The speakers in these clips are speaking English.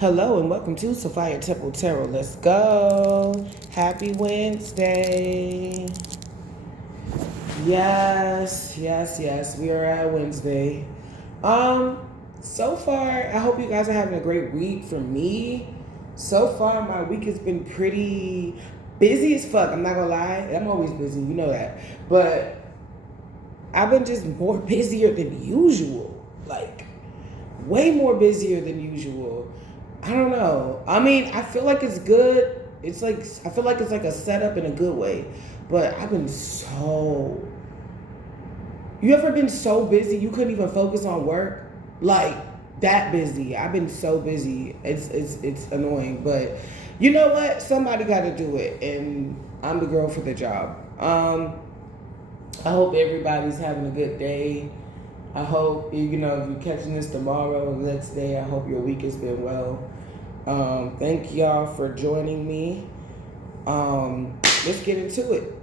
Hello and welcome to Sophia Temple Tarot. Let's go. Happy Wednesday. Yes. We are at Wednesday. So far, I hope you guys are having a great week. For me, so far my week has been pretty busy as fuck. I'm not gonna lie. I'm always busy, you know that. But I've been just more busier than usual. Like way more busier than usual. I don't know. I mean, I feel like it's good. It's like I feel like it's like a setup in a good way. But I've been so. You ever been so busy you couldn't even focus on work? Like that busy. I've been so busy. It's annoying, but you know what? Somebody got to do it, and I'm the girl for the job. I hope everybody's having a good day. I hope, if you're catching this tomorrow or the next day, I hope your week has been well. Thank y'all for joining me. Let's get into it.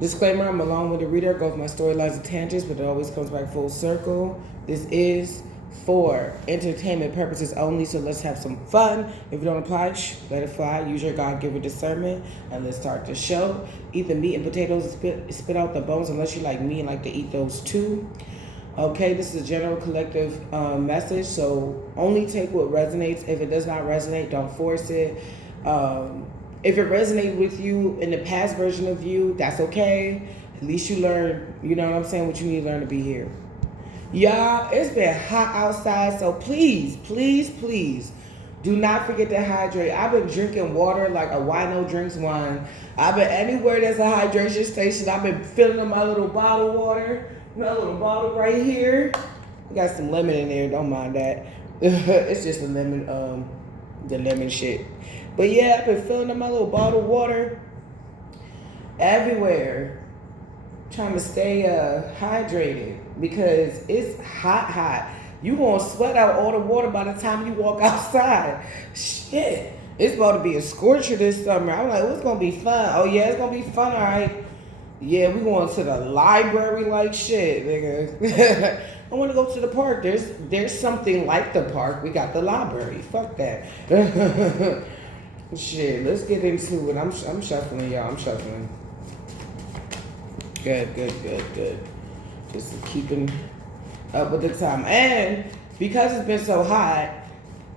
Disclaimer, I'm a long-winded reader. I go with my storylines and tangents, but it always comes back full circle. This is for entertainment purposes only, so let's have some fun. If it don't apply, let it fly. Use your God-given discernment, and let's start the show. Eat the meat and potatoes and spit out the bones, unless you like me and like to eat those too. Okay, this is a general collective message, so only take what resonates. If it does not resonate, don't force it. If it resonated with you in the past version of you, that's okay. At least you learned, you know what I'm saying, what you need to learn to be here. Y'all, it's been hot outside, so please do not forget to hydrate. I've been drinking water like a wino drinks wine. I've been anywhere there's a hydration station. I've been filling up my little bottle of water. My little bottle right here. We got some lemon in there, don't mind that. It's just the lemon shit. But yeah, I've been filling up my little bottle of water everywhere, trying to stay hydrated because it's hot. You gonna sweat out all the water by the time you walk outside. Shit, it's about to be a scorcher this summer. I'm like, what's gonna be fun? Oh yeah, it's gonna be fun, all right. Yeah, we going to the library like shit, nigga. I want to go to the park. There's something like the park. We got the library. Fuck that. Shit, let's get into it. I'm shuffling, y'all. I'm shuffling. Good. Just keeping up with the time. And because it's been so hot,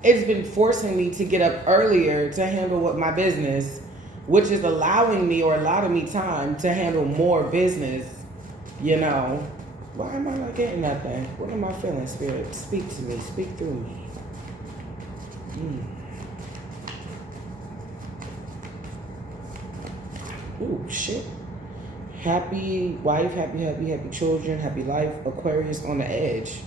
it's been forcing me to get up earlier to handle what my business, which is allowing me time to handle more business, Why am I not getting that thing? What am I feeling, Spirit? Speak to me. Speak through me. Ooh, shit. Happy wife, happy children, happy life, Aquarius on the edge.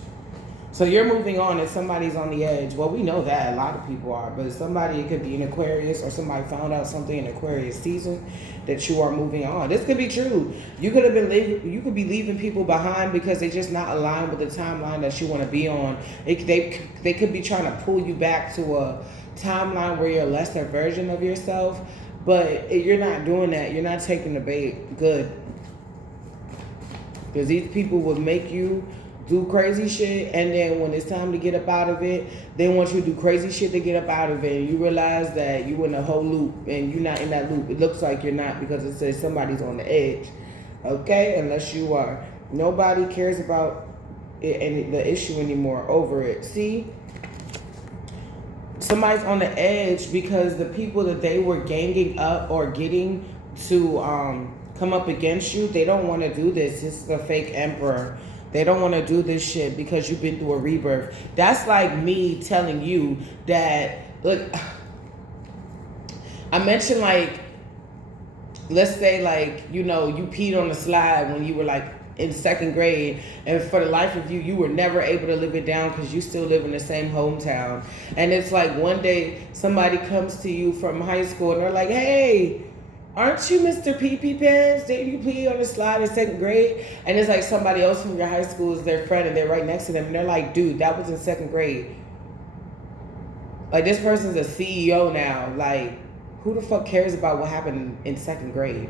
So you're moving on and somebody's on the edge. Well, we know that a lot of people are, but somebody, it could be an Aquarius or somebody found out something in Aquarius season that you are moving on. This could be true. You could be leaving people behind because they're just not aligned with the timeline that you want to be on. They could be trying to pull you back to a timeline where you're a lesser version of yourself, but you're not doing that. You're not taking the bait. Good. Because these people will make you do crazy shit, and then when it's time to get up out of it, they want you to do crazy shit to get up out of it. And you realize that you in a whole loop, and you're not in that loop. It looks like you're not because it says somebody's on the edge. Okay? Unless you are. Nobody cares about it and the issue anymore over it. See? Somebody's on the edge because the people that they were ganging up or getting to come up against you, they don't want to do this. This is the fake emperor. They don't want to do this shit because you've been through a rebirth. That's like me telling you that, look, I mentioned like, let's say like, you peed on the slide when you were like in second grade, and for the life of you, you were never able to live it down because you still live in the same hometown. And it's like one day somebody comes to you from high school and they're like, hey, aren't you Mr. Pee-Pee Pants? Didn't you pee on the slide in second grade? And it's like somebody else from your high school is their friend and they're right next to them and they're like, dude, that was in second grade. Like, this person's a CEO now. Like, who the fuck cares about what happened in second grade?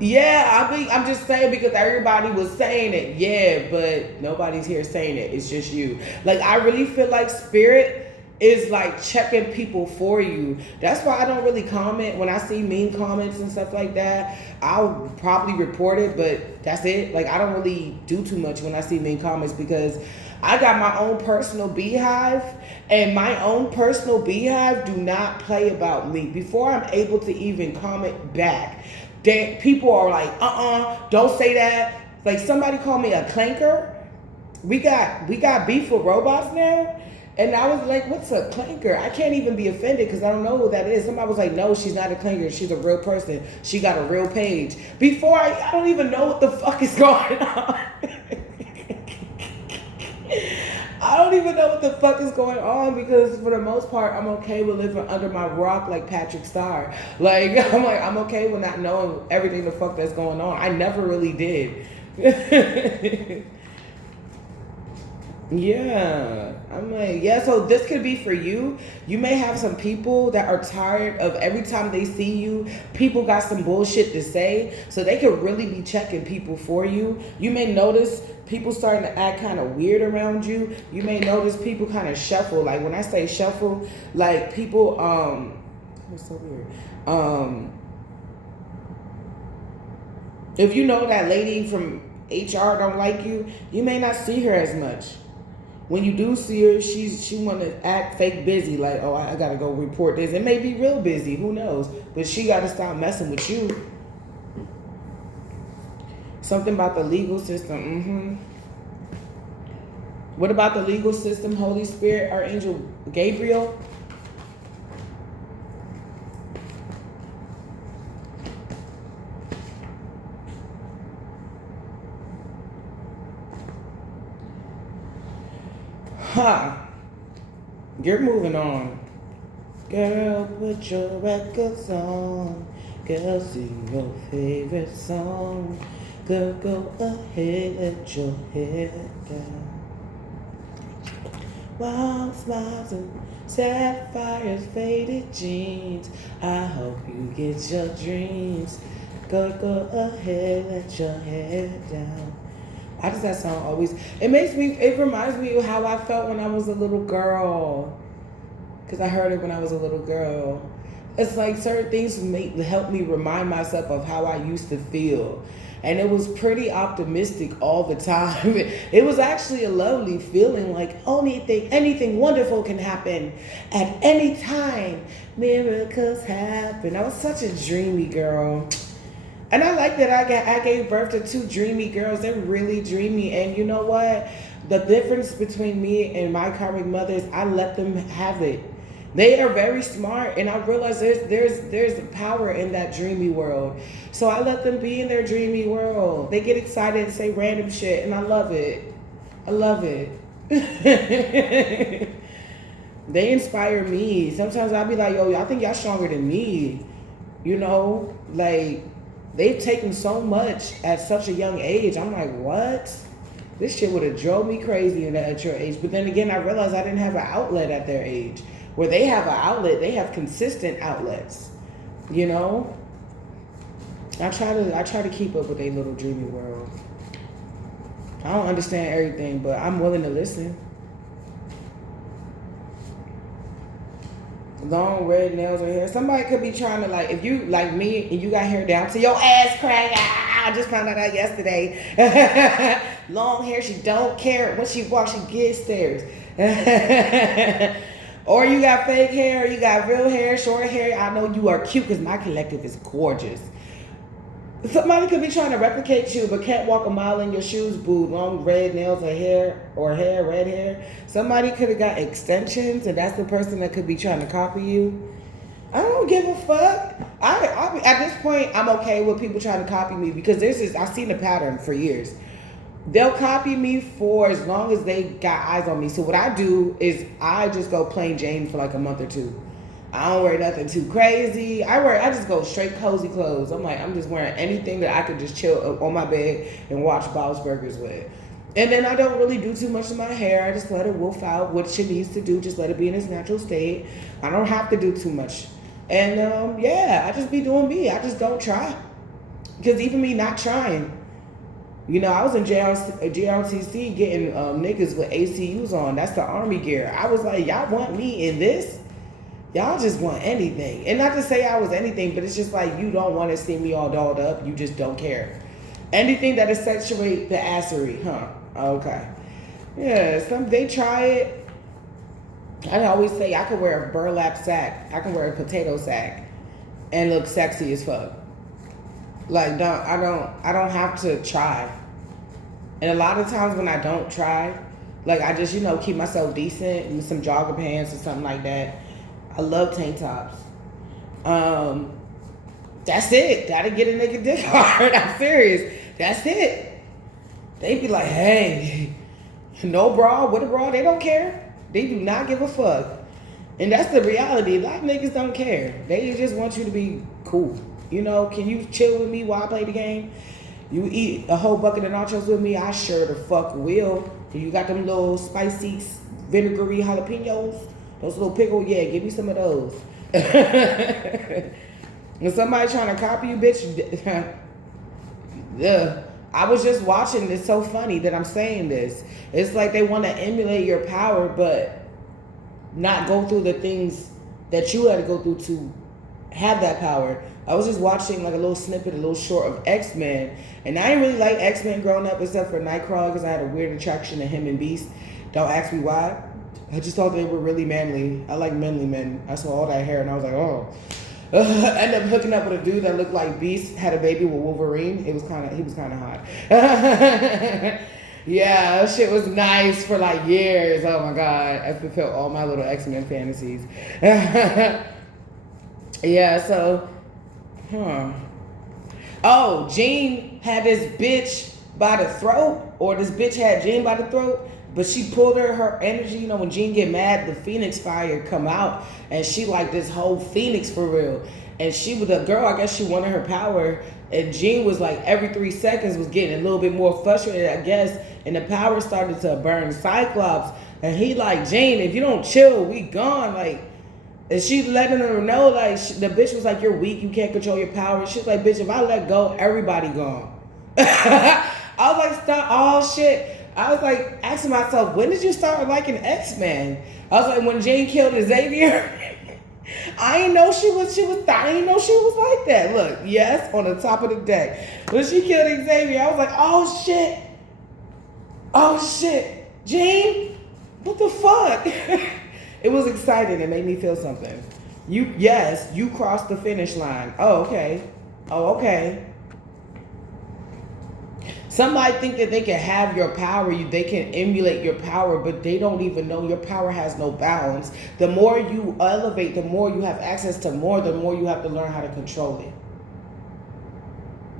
Yeah, I'm just saying because everybody was saying it. Yeah, but nobody's here saying it. It's just you. Like, I really feel like Spirit is like checking people for you. That's why I don't really comment when I see mean comments and stuff like that. I'll probably report it, but that's it. Like I don't really do too much when I see mean comments because I got my own personal beehive, and my own personal beehive do not play about me. Before I'm able to even comment back, people are like, don't say that. Like somebody called me a clanker. We got beef with robots now. And I was like, what's a clanker? I can't even be offended because I don't know who that is. Somebody was like, no, she's not a clanker. She's a real person. She got a real page. Before I don't even know what the fuck is going on. I don't even know what the fuck is going on because for the most part, I'm okay with living under my rock like Patrick Star. I'm okay with not knowing everything the fuck that's going on. I never really did. Yeah, I'm like, yeah, so this could be for you. You may have some people that are tired of every time they see you, people got some bullshit to say. So they could really be checking people for you. You may notice people starting to act kind of weird around you. You may notice people kind of shuffle. Like when I say shuffle, like people, what's so weird? If you know that lady from HR don't like you, you may not see her as much. When you do see her, she want to act fake busy, like, oh, I got to go report this. It may be real busy, who knows? But she got to stop messing with you. Something about the legal system, What about the legal system, Holy Spirit, Archangel Gabriel? You're moving on. Girl, put your records on. Girl, sing your favorite song. Girl, go ahead, let your head down. Wild smiles and sapphires, faded jeans. I hope you get your dreams. Go ahead, let your head down. Why does that song always, it reminds me of how I felt when I was a little girl. Because I heard it when I was a little girl. It's like certain things help me remind myself of how I used to feel. And it was pretty optimistic all the time. It was actually a lovely feeling, like anything wonderful can happen at any time. Miracles happen. I was such a dreamy girl. And I like that I gave birth to two dreamy girls. They're really dreamy. And you know what? The difference between me and my karmic mother is I let them have it. They are very smart, and I realize there's power in that dreamy world. So I let them be in their dreamy world. They get excited and say random shit, and I love it. I love it. They inspire me. Sometimes I'll be like, yo, I think y'all stronger than me. You know, like, they've taken so much at such a young age. I'm like, what? This shit would have drove me crazy at your age. But then again, I realized I didn't have an outlet at their age. Where they have an outlet, they have consistent outlets. You know? I try to keep up with their little dreamy world. I don't understand everything, but I'm willing to listen. Long red nails or hair. Somebody could be trying to, like, if you like me and you got hair down to your ass crack. I just found out that yesterday. Long hair, she don't care. When she walks, she gets stares. Or you got fake hair, you got real hair, short hair. I know you are cute because my collective is gorgeous. Somebody could be trying to replicate you but can't walk a mile in your shoes, boo. Long red nails or red hair. Somebody could have got extensions and that's the person that could be trying to copy you. I don't give a fuck. At this point, I'm okay with people trying to copy me because I've seen the pattern for years. They'll copy me for as long as they got eyes on me. So what I do is I just go plain Jane for like a month or two. I don't wear nothing too crazy. I just go straight cozy clothes. I'm like, I'm just wearing anything that I could just chill on my bed and watch Bob's Burgers with. And then I don't really do too much to my hair. I just let it wolf out what she needs to do. Just let it be in its natural state. I don't have to do too much. And I just be doing me. I just don't try. Because even me not trying, You know, I was in JLTC getting niggas with ACUs on. That's the Army gear. I was like, y'all want me in this? Y'all just want anything. And not to say I was anything, but it's just like, you don't want to see me all dolled up. You just don't care. Anything that accentuate the assery, huh? Okay. Yeah, they try it. I always say I could wear a burlap sack. I can wear a potato sack and look sexy as fuck. Like, I don't have to try. And a lot of times when I don't try, like, I just, keep myself decent with some jogger pants or something like that. I love tank tops. That's it. Gotta get a nigga dick hard. I'm serious. That's it. They be like, hey, no bra, with a bra, they don't care. They do not give a fuck. And that's the reality. A lot of niggas don't care. They just want you to be cool. Can you chill with me while I play the game? You eat a whole bucket of nachos with me? I sure the fuck will. You got them little spicy, vinegary jalapenos? Those little pickles? Yeah, give me some of those. When somebody trying to copy you, bitch, yeah. I was just watching. It's so funny that I'm saying this. It's like they want to emulate your power, but not go through the things that you had to go through to have that power. I was just watching like a little snippet, a little short of X-Men. And I didn't really like X-Men growing up except for Nightcrawler because I had a weird attraction to him and Beast. Don't ask me why. I just thought they were really manly. I like manly men. I saw all that hair and I was like, oh. Ended up hooking up with a dude that looked like Beast, had a baby with Wolverine. He was kind of hot. Yeah, that shit was nice for like years. Oh my God. I fulfilled all my little X-Men fantasies. Yeah, so, Oh, Jean had this bitch by the throat, or this bitch had Jean by the throat, but she pulled her energy. When Jean get mad, the Phoenix fire come out, and she like this whole Phoenix for real. And she was a girl, I guess she wanted her power, and Jean was like every 3 seconds was getting a little bit more frustrated, I guess, and the power started to burn Cyclops. And he like, Jean, if you don't chill, we gone. Like, and she letting her know, like, the bitch was like, you're weak, you can't control your power. She's like, bitch, if I let go, everybody gone. I was like, stop, oh shit. I was like, asking myself, when did you start liking X-Men? I was like, when Jean killed Xavier. I didn't know she was like that. Look, yes, on the top of the deck. When she killed Xavier, I was like, oh shit, Jean, what the fuck? It was exciting. It made me feel something. You crossed the finish line. Oh, okay. Somebody think that they can have your power, they can emulate your power, but they don't even know your power has no bounds. The more you elevate, the more you have access to more, the more you have to learn how to control it.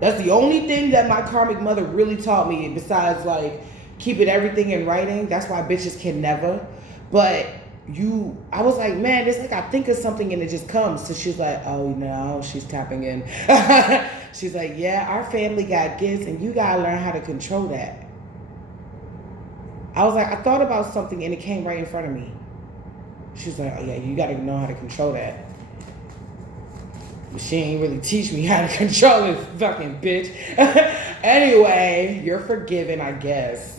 That's the only thing that my karmic mother really taught me, besides like keeping everything in writing. That's why bitches can never. But I was like, man, it's like I think of something and it just comes. So she's like, oh no, she's tapping in. She's like, yeah, our family got gifts and you gotta learn how to control that. I was like, I thought about something and it came right in front of me. She's like, oh yeah, you gotta know how to control that. But she ain't really teach me how to control it, fucking bitch. Anyway, you're forgiven, I guess.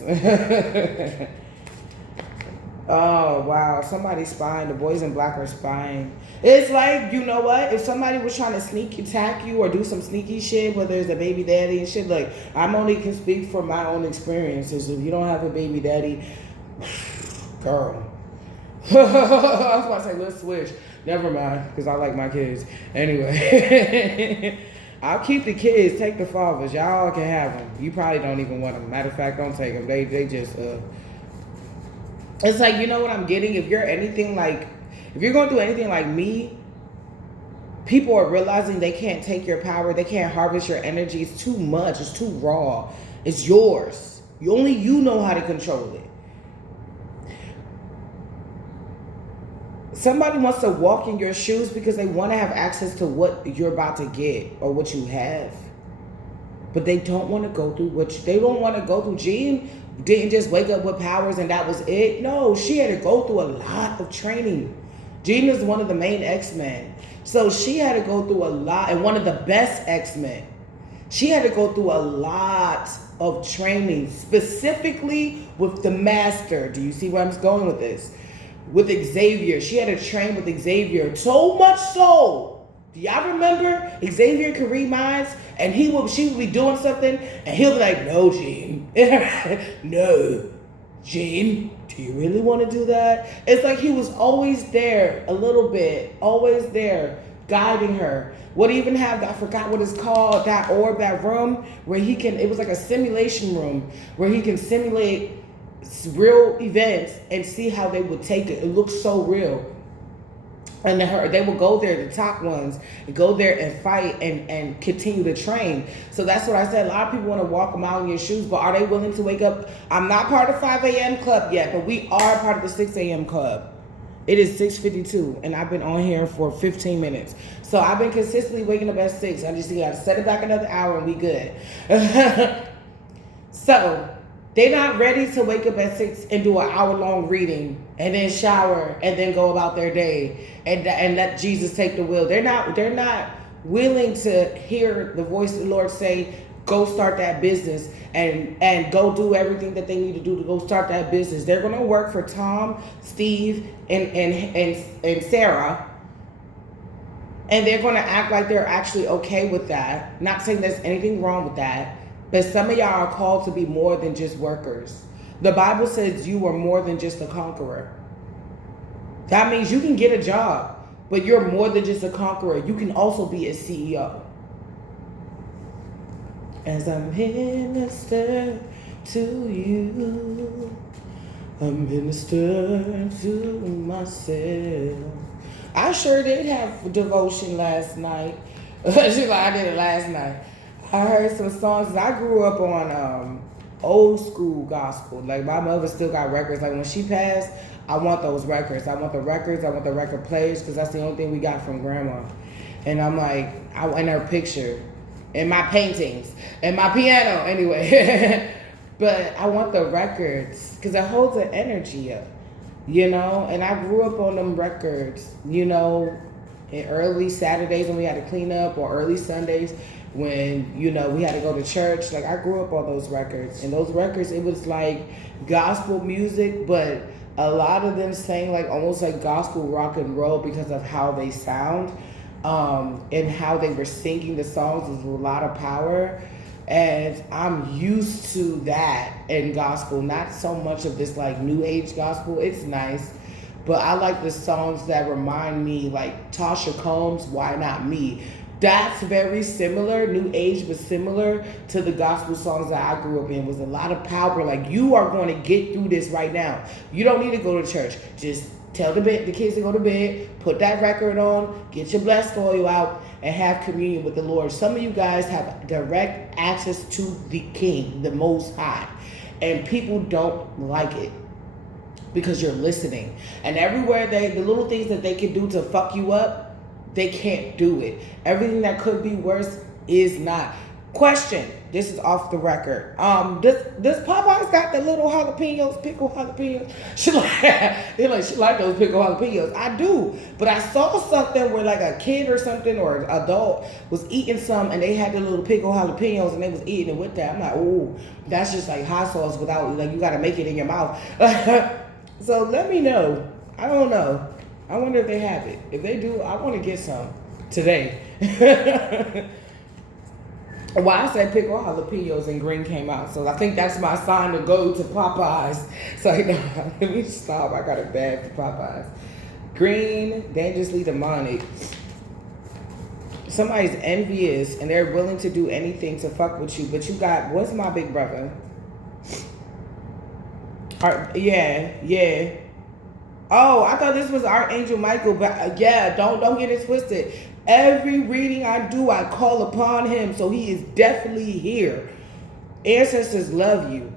Oh, wow. Somebody's spying. The boys in black are spying. It's like, you know what? If somebody was trying to sneak attack you or do some sneaky shit, whether it's a baby daddy and shit, like, I'm only can speak from my own experiences. If you don't have a baby daddy, girl. I was about to say, let's switch. Never mind, because I like my kids. Anyway. I'll keep the kids. Take the fathers. Y'all can have them. You probably don't even want them. Matter of fact, don't take them. They just... It's like, you know what I'm getting? If you're going through anything like me, people are realizing they can't take your power. They can't harvest your energy. It's too much. It's too raw. It's yours. Only you know how to control it. Somebody wants to walk in your shoes because they want to have access to what you're about to get or what you have. But they don't want to go through they don't want to go through. Jean didn't just wake up with powers and that was it. No, she had to go through a lot of training. Jean is one of the main X-Men. So she had to go through a lot, and one of the best X-Men. She had to go through a lot of training, specifically with the master. Do you see where I'm going with this? With Xavier. She had to train with Xavier. So much so. Do y'all remember Xavier could read minds? And she would be doing something and he'll be like, no, Jean. No. Jean, do you really want to do that? It's like he was always there a little bit. Always there. Guiding her. Would even have, I forgot what it's called, that orb, that room where it was like a simulation room where he can simulate real events and see how they would take it. It looks so real. And they will go there, the top ones, and go there and fight and continue to train. So that's what I said. A lot of people want to walk a mile in your shoes, but are they willing to wake up? I'm not part of 5 a.m. club yet, but we are part of the 6 a.m. club. It is 6:52, and I've been on here for 15 minutes. So I've been consistently waking up at 6. I just got to set it back another hour and we good. So they're not ready to wake up at 6 and do an hour-long reading and then shower and then go about their day and let Jesus take the wheel. They're not willing to hear the voice of the Lord say, go start that business and go do everything that they need to do to go start that business. They're going to work for Tom, Steve, and Sarah. And they're going to act like they're actually okay with that. Not saying there's anything wrong with that. But some of y'all are called to be more than just workers. The Bible says you are more than just a conqueror. That means you can get a job, but you're more than just a conqueror. You can also be a CEO. As I minister to you, I minister to myself. I sure did have devotion last night. I did it last night. I heard some songs. I grew up on old school gospel. Like my mother still got records. Like when she passed, I want those records. I want the records. I want the record players because that's the only thing we got from grandma. And I'm like, in her picture, in my paintings, and my piano anyway. But I want the records because it holds an energy up, you know. And I grew up on them records, you know, in early Saturdays when we had to clean up, or early Sundays when, you know, we had to go to church. Like I grew up on those records, and those records, it was like gospel music, but a lot of them sang like almost like gospel rock and roll because of how they sound, and how they were singing the songs. There's a lot of power, and I'm used to that in gospel. Not so much of this like new age gospel. It's nice, but I like the songs that remind me, like Tasha Combs' Why Not Me. That's very similar, new age, but similar to the gospel songs that I grew up in. Was a lot of power. Like, you are going to get through this right now. You don't need to go to church. Just tell the kids to go to bed, put that record on, get your blessed oil out, and have communion with the Lord. Some of you guys have direct access to the King, the Most High, and people don't like it because you're listening. And everywhere the little things that they can do to fuck you up, they can't do it. Everything that could be worse is not. Question. This is off the record. Does Popeyes got the little jalapenos, pickle jalapenos? She like those pickle jalapenos. I do. But I saw something where like a kid or something or an adult was eating some and they had the little pickle jalapenos and they was eating it with that. I'm like, ooh, that's just like hot sauce without, like, you got to make it in your mouth. So let me know. I don't know. I wonder if they have it. If they do, I want to get some today. Well, I said pickle jalapenos and green came out. So I think that's my sign to go to Popeyes. So let me stop. I got a bag for Popeyes. Green, dangerously demonic. Somebody's envious and they're willing to do anything to fuck with you. But you got, what's my big brother? Yeah. Oh, I thought this was Archangel Michael, but yeah, don't get it twisted. Every reading I do, I call upon him, so he is definitely here. Ancestors love you.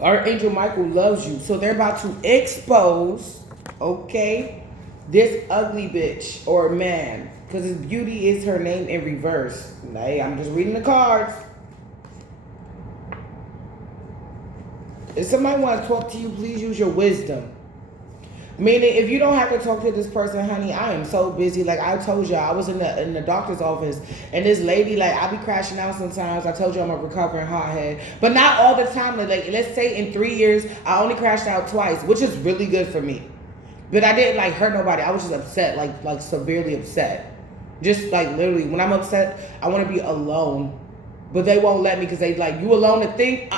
Archangel Michael loves you, so they're about to expose, okay, this ugly bitch or man, because his beauty is her name in reverse. Hey, I'm just reading the cards. If somebody wants to talk to you, please use your wisdom. Meaning, if you don't have to talk to this person, honey, I am so busy. Like I told you, I was in the doctor's office, and this lady, like, I be crashing out sometimes. I told you I'm a recovering hothead, but not all the time. Like, let's say in 3 years, I only crashed out twice, which is really good for me. But I didn't like hurt nobody. I was just upset, like severely upset. Just like literally, when I'm upset, I want to be alone, but they won't let me because they like, you alone to think?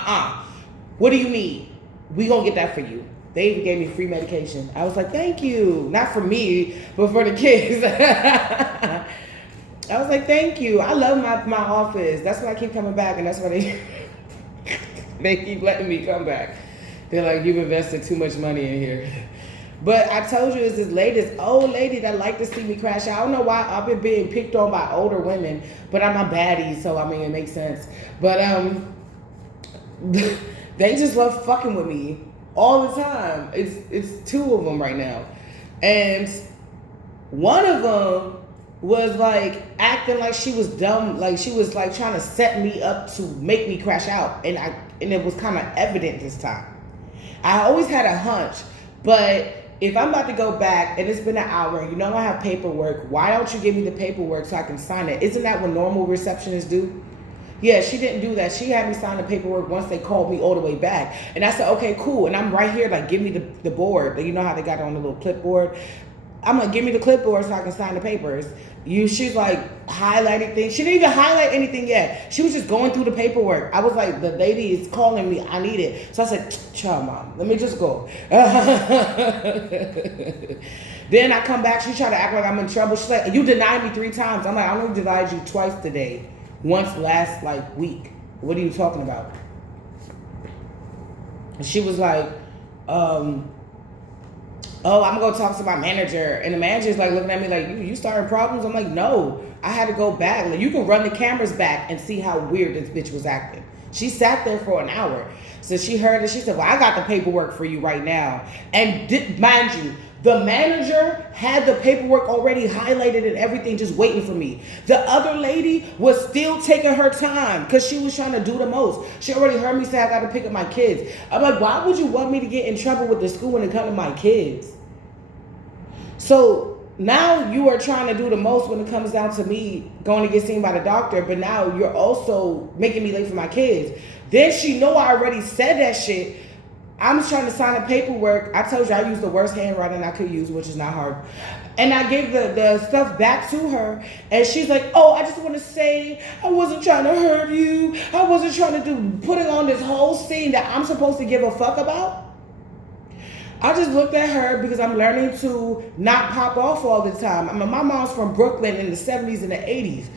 What do you mean? We gonna get that for you. They even gave me free medication. I was like, thank you. Not for me, but for the kids. I was like, thank you. I love my office. That's why I keep coming back, and that's why they keep letting me come back. They're like, you've invested too much money in here. But I told you, it's this old lady that like to see me crash out. I don't know why I've been being picked on by older women, but I'm a baddie, so I mean, it makes sense. But they just love fucking with me all the time. It's two of them right now. And one of them was like acting like she was dumb, like she was like trying to set me up to make me crash out. And it was kind of evident this time. I always had a hunch, but if I'm about to go back and it's been an hour, you know I have paperwork, why don't you give me the paperwork so I can sign it? Isn't that what normal receptionists do? Yeah, she didn't do that. She had me sign the paperwork once they called me all the way back. And I said, okay, cool. And I'm right here, like, give me the board. You know how they got it on the little clipboard? I'm like, give me the clipboard so I can sign the papers. She's like highlighting things. She didn't even highlight anything yet. She was just going through the paperwork. I was like, the lady is calling me. I need it. So I said, child, mom, let me just go. Then I come back. She tried to act like I'm in trouble. She's like, you denied me 3 times. I'm like, I only denied you twice today. Once last like week. What are you talking about? And she was like, oh, I'm gonna talk to my manager. And the manager's like looking at me like, you starting problems? I'm like, no, I had to go back. Like, you can run the cameras back and see how weird this bitch was acting. She sat there for an hour. So she heard it. She said, well, I got the paperwork for you right now. And mind you, the manager had the paperwork already highlighted and everything, just waiting for me. The other lady was still taking her time because she was trying to do the most. She already heard me say I got to pick up my kids. I'm like, why would you want me to get in trouble with the school when it comes to my kids? So now you are trying to do the most when it comes down to me going to get seen by the doctor, but now you're also making me late for my kids. Then she know I already said that shit. I'm just trying to sign the paperwork. I told you I used the worst handwriting I could use, which is not hard. And I gave the stuff back to her. And she's like, oh, I just want to say I wasn't trying to hurt you. I wasn't trying to putting on this whole scene that I'm supposed to give a fuck about. I just looked at her because I'm learning to not pop off all the time. I mean, my mom's from Brooklyn in the 70s and the 80s.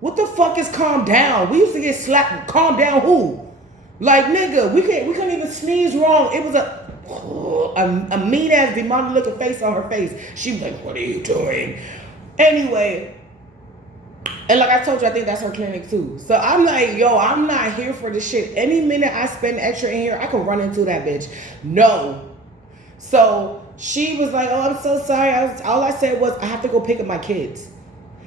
What the fuck is calm down? We used to get slapped. Calm down who? Like, nigga, we couldn't even sneeze wrong. It was a mean ass demonic looking face on her face. She was like, what are you doing? Anyway, and like I told you, I think that's her clinic too. So I'm like, yo, I'm not here for this shit. Any minute I spend extra in here, I can run into that bitch. No. So she was like, oh, I'm so sorry. All I said was, I have to go pick up my kids.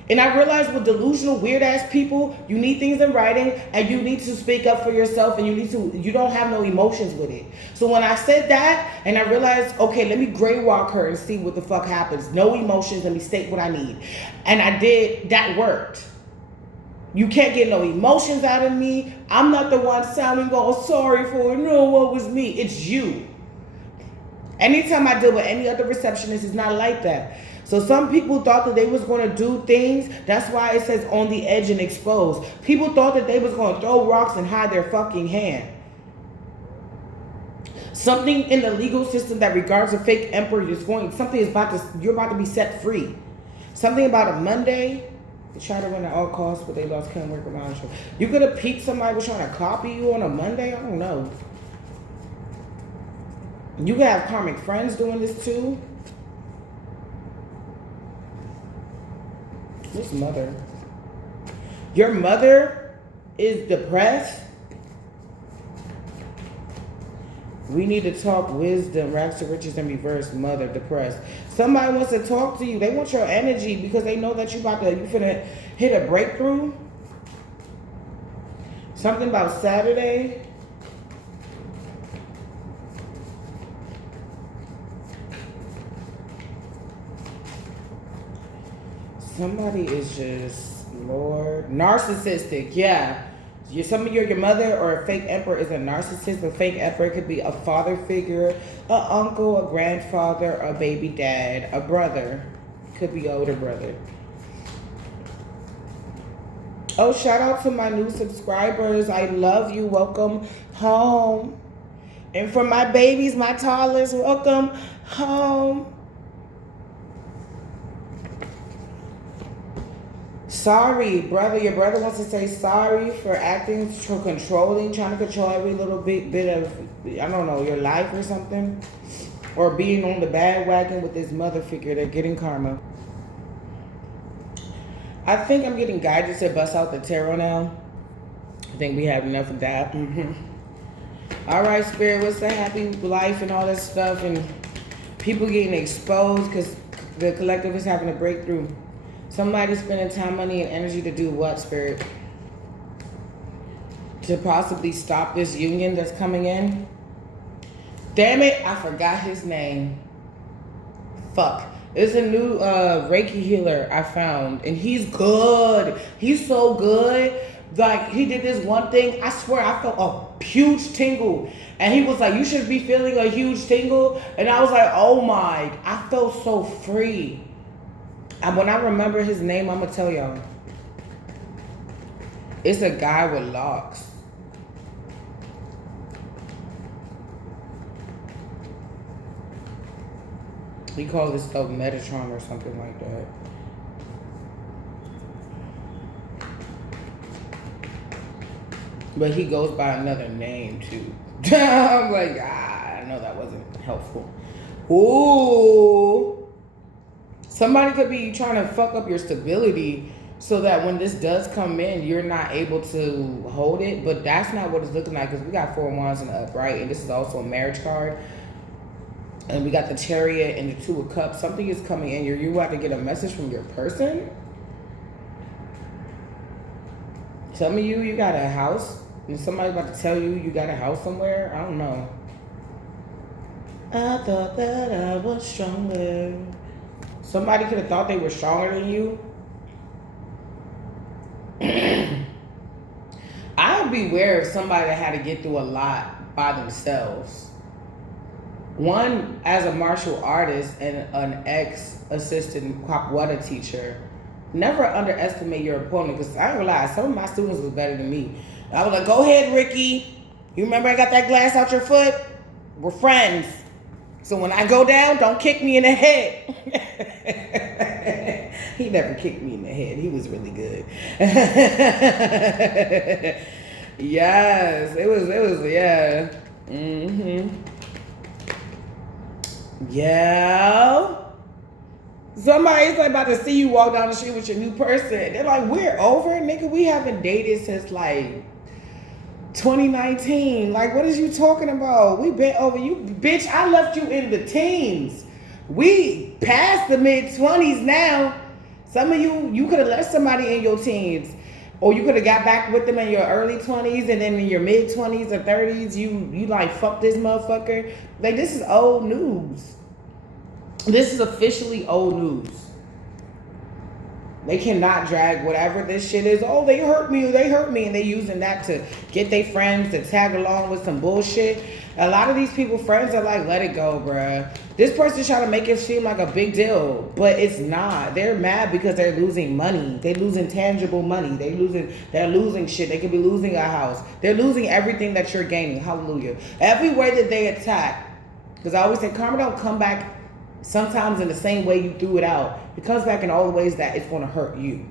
And I realized with delusional, weird ass people, you need things in writing and you need to speak up for yourself and you don't have no emotions with it. So when I said that and I realized, okay, let me gray walk her and see what the fuck happens. No emotions, let me state what I need. And I did, that worked. You can't get no emotions out of me. I'm not the one sounding all sorry for it. No, what was me? It's you. Anytime I deal with any other receptionist, it's not like that. So some people thought that they was going to do things. That's why it says on the edge and exposed. People thought that they was going to throw rocks and hide their fucking hand. Something in the legal system that regards a fake emperor you're about to be set free. Something about a Monday. They try to win at all costs, but they lost can't work around you. You could have peeped somebody was trying to copy you on a Monday? I don't know. You could have karmic friends doing this too. Who's mother? Your mother is depressed? We need to talk wisdom. Rags to riches in reverse. Mother depressed. Somebody wants to talk to you. They want your energy because they know that you finna hit a breakthrough. Something about Saturday. Somebody is just, Lord, narcissistic. Yeah. Some of your mother or a fake emperor is a narcissist. A fake emperor could be a father figure, a uncle, a grandfather, a baby dad, a brother. Could be older brother. Oh, shout out to my new subscribers. I love you. Welcome home. And for my babies, my toddlers, welcome home. Sorry, brother. Your brother wants to say sorry for acting so controlling, trying to control every little bit of, I don't know, your life or something. Or being on the bandwagon with this mother figure. They're getting karma. I think I'm getting guided to bust out the tarot now. I think we have enough of that. All right, Spirit, what's the happy life and all that stuff? And people getting exposed because the collective is having a breakthrough. Somebody's spending time, money, and energy to do what, Spirit? To possibly stop this union that's coming in? Damn it, I forgot his name. Fuck. It's a new Reiki healer I found, and he's good. He's so good. Like, he did this one thing. I swear I felt a huge tingle. And he was like, you should be feeling a huge tingle. And I was like, oh my. I felt so free. And when I remember his name, I'm going to tell y'all. It's a guy with locks. We call this stuff Metatron or something like that. But he goes by another name too. I'm like, I know that wasn't helpful. Ooh. Somebody could be trying to fuck up your stability so that when this does come in, you're not able to hold it. But that's not what it's looking like, because we got 4 wands in the upright, and this is also a marriage card. And we got the Chariot and the 2 of Cups. Something is coming in. You have to get a message from your person. Some of you got a house. And somebody's about to tell you got a house somewhere. I don't know. I thought that I was stronger. Somebody could have thought they were stronger than you. I would beware of somebody that had to get through a lot by themselves. One, as a martial artist and an ex-assistant capoeira teacher, never underestimate your opponent, because I realized some of my students was better than me. I was like, go ahead, Ricky. You remember I got that glass out your foot? We're friends. So when I go down, don't kick me in the head. He never kicked me in the head. He was really good. Yes, it was, yeah. Yeah. Somebody's like about to see you walk down the street with your new person. They're like, we're over, nigga. We haven't dated since like 2019. Like, what is you talking about? We been over you, bitch. I left you in the teens. We past the mid-20s now. Some of you could have left somebody in your teens, or you could have got back with them in your early 20s, and then in your mid-20s or 30s, you like, fuck this motherfucker. Like, this is old news. This is officially old news. They cannot drag whatever this shit is. Oh, they hurt me, and they using that to get their friends to tag along with some bullshit. A lot of these people, friends, are like, let it go, bruh. This person's trying to make it seem like a big deal, but it's not. They're mad because they're losing money. They're losing tangible money. They're losing shit. They could be losing a house. They're losing everything that you're gaining. Hallelujah. Every way that they attack, because I always say karma don't come back sometimes in the same way you threw it out. It comes back in all the ways that it's going to hurt you.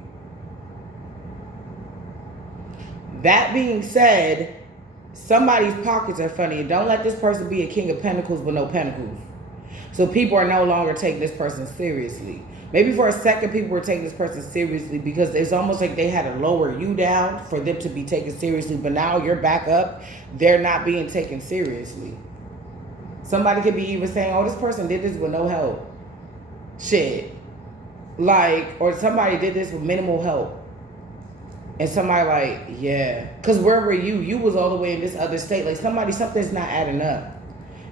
That being said, somebody's pockets are funny. Don't let this person be a king of pentacles with no pentacles. So people are no longer taking this person seriously. Maybe for a second people were taking this person seriously because it's almost like they had to lower you down for them to be taken seriously. But now you're back up. They're not being taken seriously. Somebody could be even saying, oh, this person did this with no help. Shit. Like, or somebody did this with minimal help. And somebody like, yeah. Because where were you? You was all the way in this other state. Like, something's not adding up.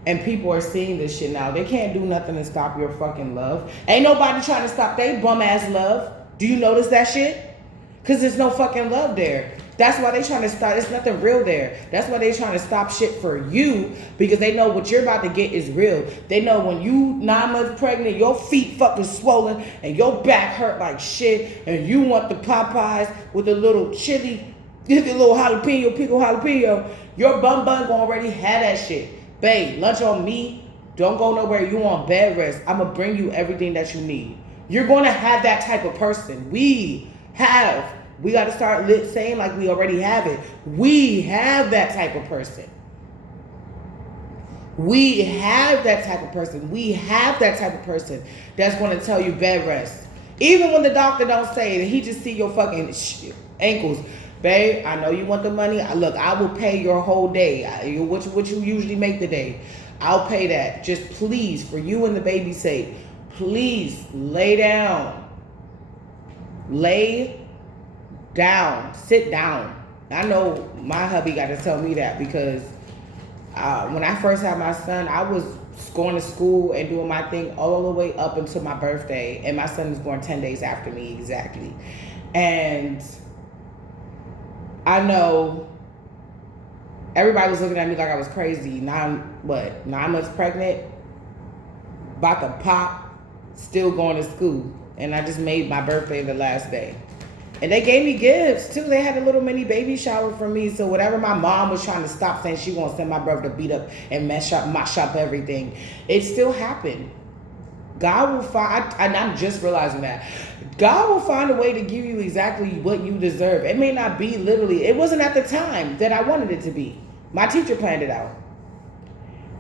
And people are seeing this shit now. They can't do nothing to stop your fucking love. Ain't nobody trying to stop they bum ass love. Do you notice that shit? Because there's no fucking love there. That's why they trying to stop. There's nothing real there. That's why they trying to stop shit for you, because they know what you're about to get is real. They know when you 9 months pregnant, your feet fucking swollen and your back hurt like shit, and you want the Popeyes with the little chili, the little jalapeno, pickle jalapeno. Your bum gonna already have that shit. Babe, lunch on me. Don't go nowhere. You on bed rest. I'm gonna bring you everything that you need. You're gonna have that type of person. We got to start saying like we already have it. We have that type of person. We have that type of person. We have that type of person that's going to tell you bed rest. Even when the doctor don't say it, he just see your fucking ankles. Babe, I know you want the money. Look, I will pay your whole day. What you usually make the day. I'll pay that. Just please, for you and the baby's sake, please lay down. Lay down. Sit down. I know my hubby got to tell me that, because when I first had my son, I was going to school and doing my thing all the way up until my birthday, and my son was born 10 days after me exactly. And I know everybody was looking at me like I was crazy. 9 months pregnant, about to pop, still going to school, and I just made my birthday the last day. And they gave me gifts too. They had a little mini baby shower for me. So whatever my mom was trying to stop saying she won't send my brother to beat up and mash up everything, it still happened. God will find, and I'm just realizing that, God will find a way to give you exactly what you deserve. It may not be literally, it wasn't at the time that I wanted it to be. My teacher planned it out.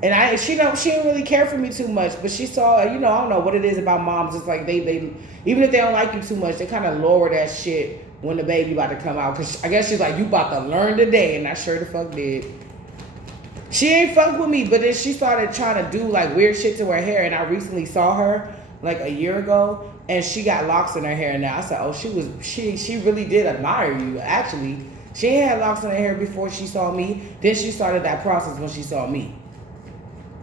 And she didn't really care for me too much, but she saw, I don't know what it is about moms. It's like they even if they don't like you too much, they kind of lower that shit when the baby about to come out. Cause I guess she's like, you about to learn today, and I sure the fuck did. She ain't fuck with me, but then she started trying to do like weird shit to her hair, and I recently saw her like a year ago, and she got locks in her hair now. I said, oh, she really did admire you, actually. She ain't had locks in her hair before she saw me. Then she started that process when she saw me.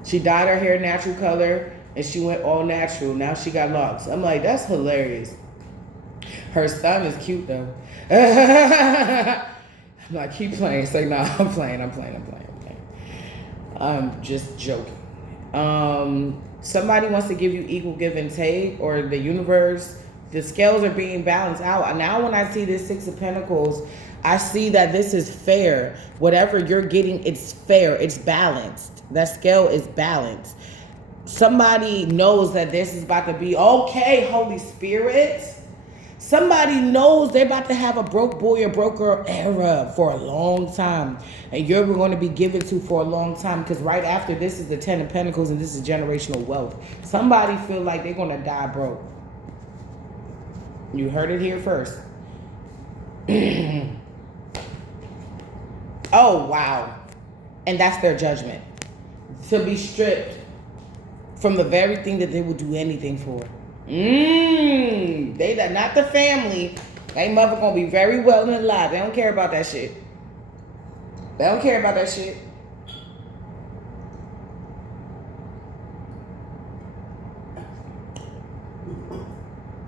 She dyed her hair natural color, and she went all natural. Now she got locks. I'm like, that's hilarious. Her son is cute, though. I'm like, keep playing. Say, no, I'm playing. I'm just joking. Somebody wants to give you equal give and take, or the universe, the scales are being balanced out. Now when I see this Six of Pentacles, I see that this is fair. Whatever you're getting, it's fair. It's balanced. That scale is balanced. Somebody knows that this is about to be okay, Holy Spirit. Somebody knows they're about to have a broke boy or broke girl era for a long time. And you're going to be given to for a long time, because right after this is the 10 of Pentacles, and this is generational wealth. Somebody feel like they're going to die broke. You heard it here first. Oh, wow. And that's their judgment. To be stripped from the very thing that they would do anything for. They not the family. They mother gonna be very well and alive. They don't care about that shit. They don't care about that shit.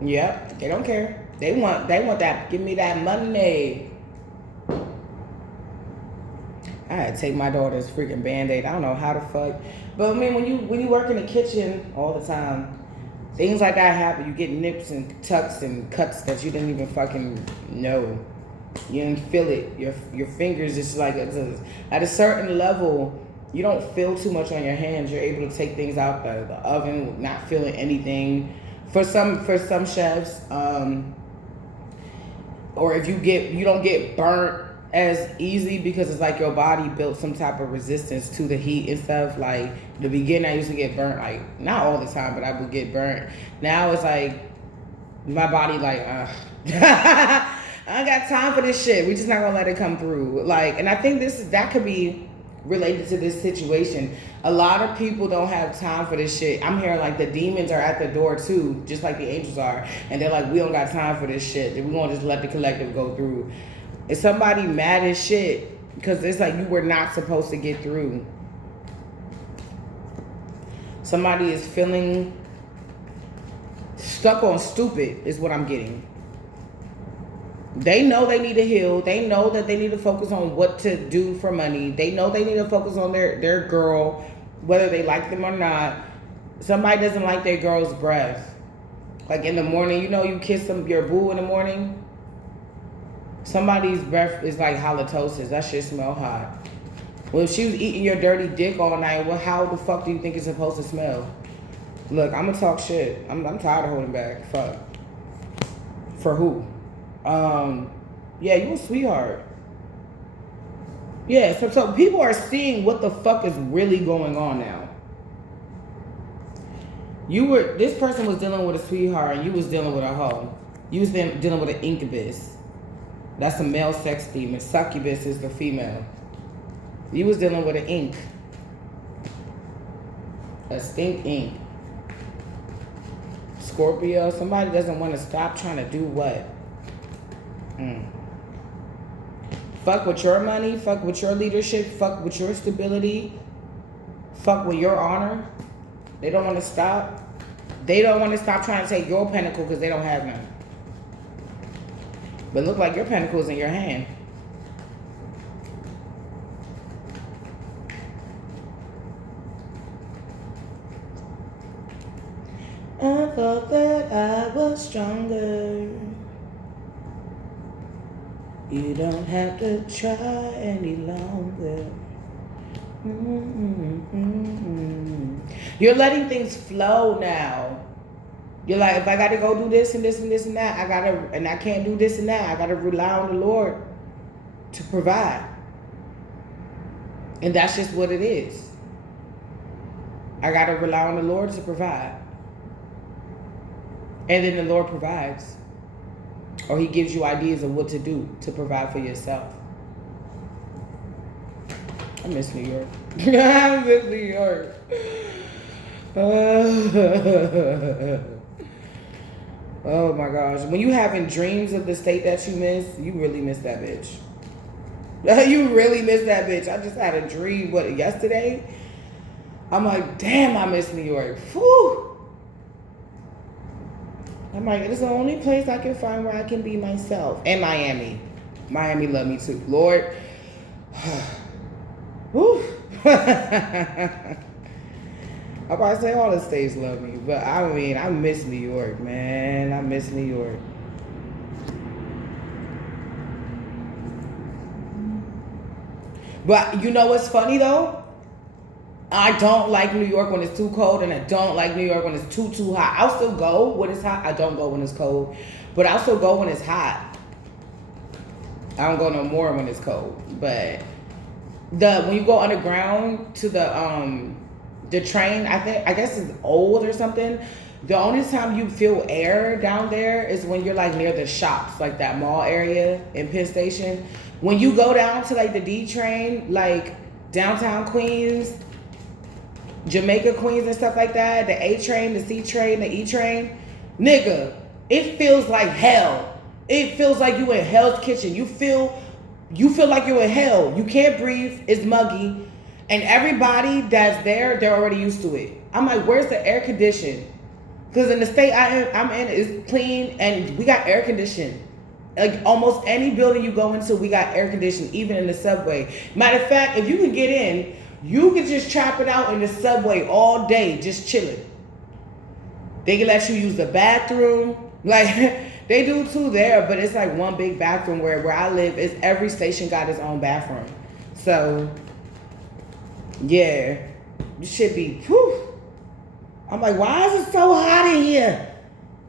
Yep, they don't care. They want that. Give me that money. I had to take my daughter's freaking Band-Aid. I don't know how the fuck. But I mean, when you work in the kitchen all the time, things like that happen. You get nips and tucks and cuts that you didn't even fucking know. You didn't feel it. Your fingers just like, at a certain level, you don't feel too much on your hands. You're able to take things out the oven, not feeling anything. For some chefs, or if you don't get burnt as easy, because it's like your body built some type of resistance to the heat and stuff. Like the beginning, I used to get burnt, like not all the time, but I would get burnt. Now it's like my body like, I don't got time for this shit. We just not gonna let it come through. Like, and I think that could be related to this situation. A lot of people don't have time for this shit. I'm hearing like the demons are at the door too, just like the angels are, and they're like, we don't got time for this shit. We're gonna just let the collective go through. Is somebody mad as shit because it's like you were not supposed to get through. Somebody is feeling stuck on stupid is what I'm getting. They know they need to heal. They know that they need to focus on what to do for money. They know they need to focus on their girl, whether they like them or not. Somebody doesn't like their girl's breath. Like in the morning, you know, you kiss your boo in the morning. Somebody's breath is like halitosis. That shit smell hot. Well, if she was eating your dirty dick all night, well, how the fuck do you think it's supposed to smell? Look, I'm gonna talk shit. I'm tired of holding back. Fuck. For who? Yeah, you a sweetheart. Yeah, so people are seeing what the fuck is really going on now. This person was dealing with a sweetheart and you was dealing with a hoe. You was dealing with an incubus. That's a male sex demon. Succubus is the female. You was dealing with an ink. A stink ink. Scorpio, somebody doesn't want to stop trying to do what? Fuck with your money, fuck with your leadership, fuck with your stability, fuck with your honor. They don't want to stop. They don't want to stop trying to take your pentacle because they don't have none. But look like your pentacle is in your hand. I thought that I was stronger. You don't have to try any longer. You're letting things flow now. You're like, if I got to go do this and this and this and that, and I can't do this and that, I got to rely on the Lord to provide. And that's just what it is. I got to rely on the Lord to provide. And then the Lord provides. Or he gives you ideas of what to do to provide for yourself. I miss New York. I miss New York. Oh my gosh. When you having dreams of the state that you miss, you really miss that bitch. You really miss that bitch. I just had a dream, yesterday? I'm like, damn, I miss New York. Whew. I'm like, it's the only place I can find where I can be myself. And Miami. Miami love me too. Lord. Whew. I'm about to say all the states love me. But I mean, I miss New York, man. I miss New York. But you know what's funny though? I don't like New York when it's too cold, and I don't like New York when it's too hot. I'll still go when it's hot. I don't go when it's cold. But I'll still go when it's hot. I don't go no more when it's cold. But when you go underground to the train, I guess it's old or something. The only time you feel air down there is when you're like near the shops, like that mall area in Penn Station. When you go down to like the D train, like downtown Queens, Jamaica Queens and stuff like that, the A train, the C train, the E train, nigga, it feels like hell. It feels like you in Hell's Kitchen. You feel like you're in hell. You can't breathe. It's muggy. And everybody that's there, they're already used to it. I'm like, where's the air condition? Because in the state I'm in, it's clean and we got air conditioning. Like almost any building you go into, we got air conditioning, even in the subway. Matter of fact, if you can get in, you can just chop it out in the subway all day, just chilling. They can let you use the bathroom. Like, they do too there, but it's like one big bathroom where I live, is every station got its own bathroom. So, yeah, you should be, whew. I'm like, why is it so hot in here?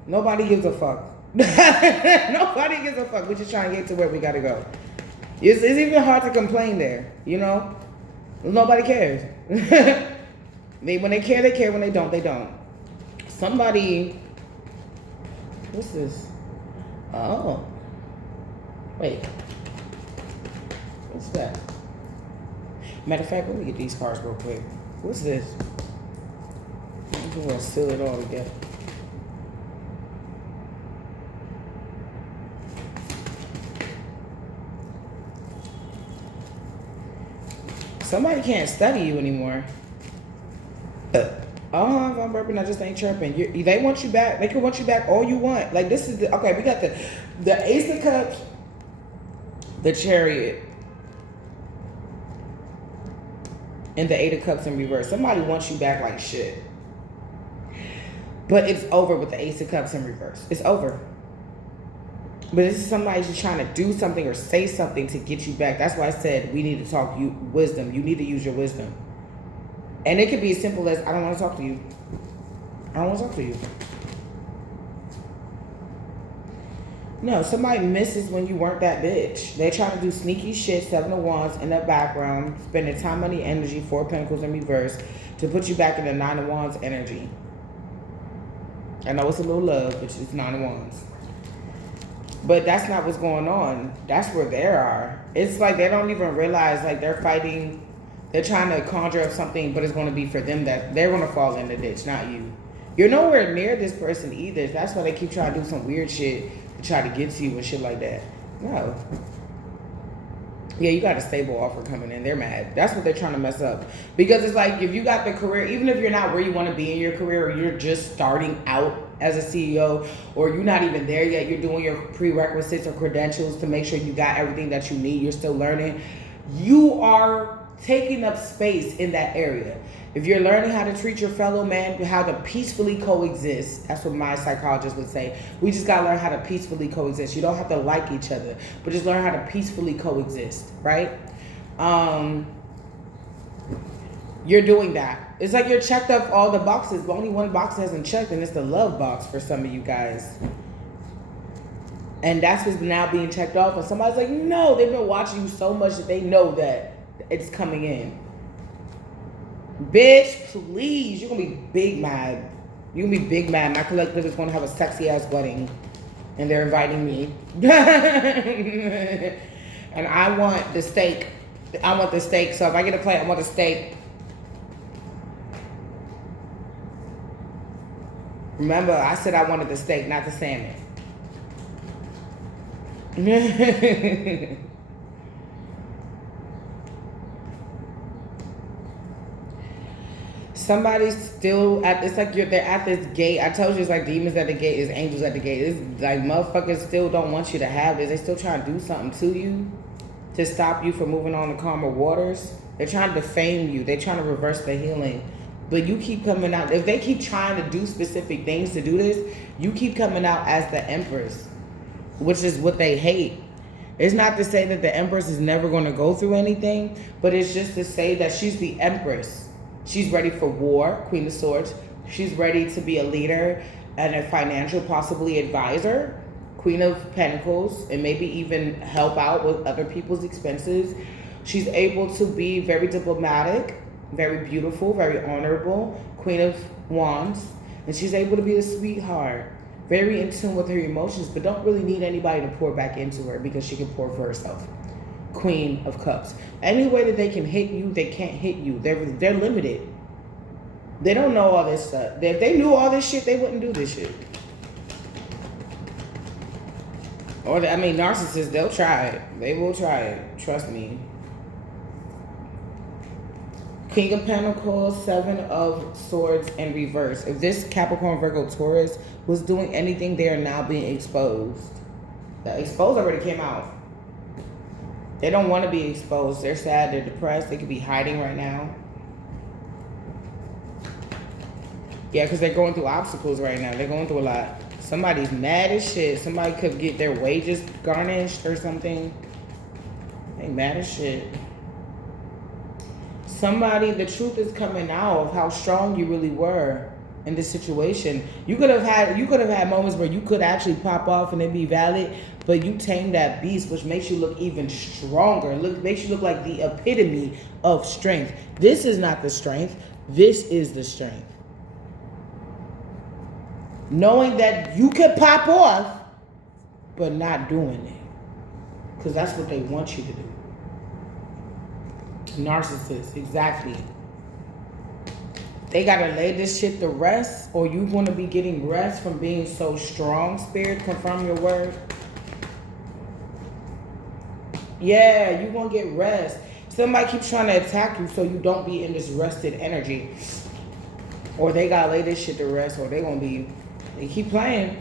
Nobody gives a fuck. Nobody gives a fuck. We're just trying to get to where we gotta go. It's even hard to complain there, you know? Nobody cares. When they care, they care. When they don't, they don't. Somebody, what's this? Oh. Wait. What's that? Matter of fact, let me get these cards real quick. What's this? I'm just gonna seal it all together. Somebody can't study you anymore. If I'm burping, I just ain't chirping. They want you back. They can want you back all you want. Like, this is the, okay, we got the Ace of Cups, the Chariot, and the Eight of Cups in reverse. Somebody wants you back like shit. But it's over with the Ace of Cups in reverse. It's over. But this is somebody who's trying to do something or say something to get you back. That's why I said we need to talk wisdom. You need to use your wisdom. And it could be as simple as, I don't want to talk to you. I don't want to talk to you. No, somebody misses when you weren't that bitch. They trying to do sneaky shit, 7 of Wands in the background, spending time, money, energy, 4 of Pentacles in reverse, to put you back in the 9 of Wands energy. I know it's a little love, but it's 9 of Wands. But that's not what's going on. That's where they are. It's like they don't even realize, like, they're fighting. They're trying to conjure up something, but it's going to be for them that they're going to fall in the ditch, not you. You're nowhere near this person either. That's why they keep trying to do some weird shit to try to get to you and shit like that. No. Yeah, you got a stable offer coming in. They're mad. That's what they're trying to mess up. Because it's like, if you got the career, even if you're not where you want to be in your career, or you're just starting out as a CEO, or you're not even there yet, you're doing your prerequisites or credentials to make sure you got everything that you need, you're still learning, you are taking up space in that area. If you're learning how to treat your fellow man, how to peacefully coexist, that's what my psychologist would say. We just gotta learn how to peacefully coexist. You don't have to like each other, but just learn how to peacefully coexist, right? You're doing that. It's like you're checked off all the boxes, but only one box hasn't checked, and it's the love box for some of you guys. And that's what's now being checked off. And somebody's like, no, they've been watching you so much that they know that it's coming in. Bitch, please. You're going to be big mad. You're going to be big mad. My collective is going to have a sexy ass wedding. And they're inviting me. And I want the steak. I want the steak. So if I get a plate, I want the steak. Remember, I said I wanted the steak, not the salmon. Somebody's still at, it's like they're at this gate. I told you it's like demons at the gate, it's angels at the gate. It's like motherfuckers still don't want you to have this. They still trying to do something to you to stop you from moving on to calmer waters. They're trying to defame you. They're trying to reverse the healing. But you keep coming out. If they keep trying to do specific things to do this, you keep coming out as the Empress, which is what they hate. It's not to say that the Empress is never going to go through anything, but it's just to say that she's the Empress. She's ready for war, Queen of Swords. She's ready to be a leader and a financial, possibly advisor, Queen of Pentacles, and maybe even help out with other people's expenses. She's able to be very diplomatic, very beautiful, very honorable, Queen of Wands. And she's able to be a sweetheart, very in tune with her emotions, but don't really need anybody to pour back into her because she can pour for herself. Queen of Cups. Any way that they can hit you, they can't hit you. They're limited. They don't know all this stuff. If they knew all this shit, they wouldn't do this shit. Or, narcissists, they'll try it. They will try it. Trust me. King of Pentacles, 7 of Swords in reverse. If this Capricorn, Virgo, Taurus was doing anything, they are now being exposed. The exposed already came out. They don't want to be exposed. They're sad. They're depressed. They could be hiding right now. Yeah, because they're going through obstacles right now. They're going through a lot. Somebody's mad as shit. Somebody could get their wages garnished or something. They mad as shit. Somebody, the truth is coming out of how strong you really were in this situation. You could have had moments where you could actually pop off and it be valid, but you tamed that beast, which makes you look even stronger. Makes you look like the epitome of strength. This is not the strength. This is the strength. Knowing that you can pop off, but not doing it. Because that's what they want you to do. Narcissists, exactly. They gotta lay this shit to rest, or you want to be getting rest from being so strong, Spirit. Confirm your word. Yeah, you gonna get rest. Somebody keeps trying to attack you so you don't be in this rested energy. Or they gotta lay this shit to rest, or they gonna be, they keep playing.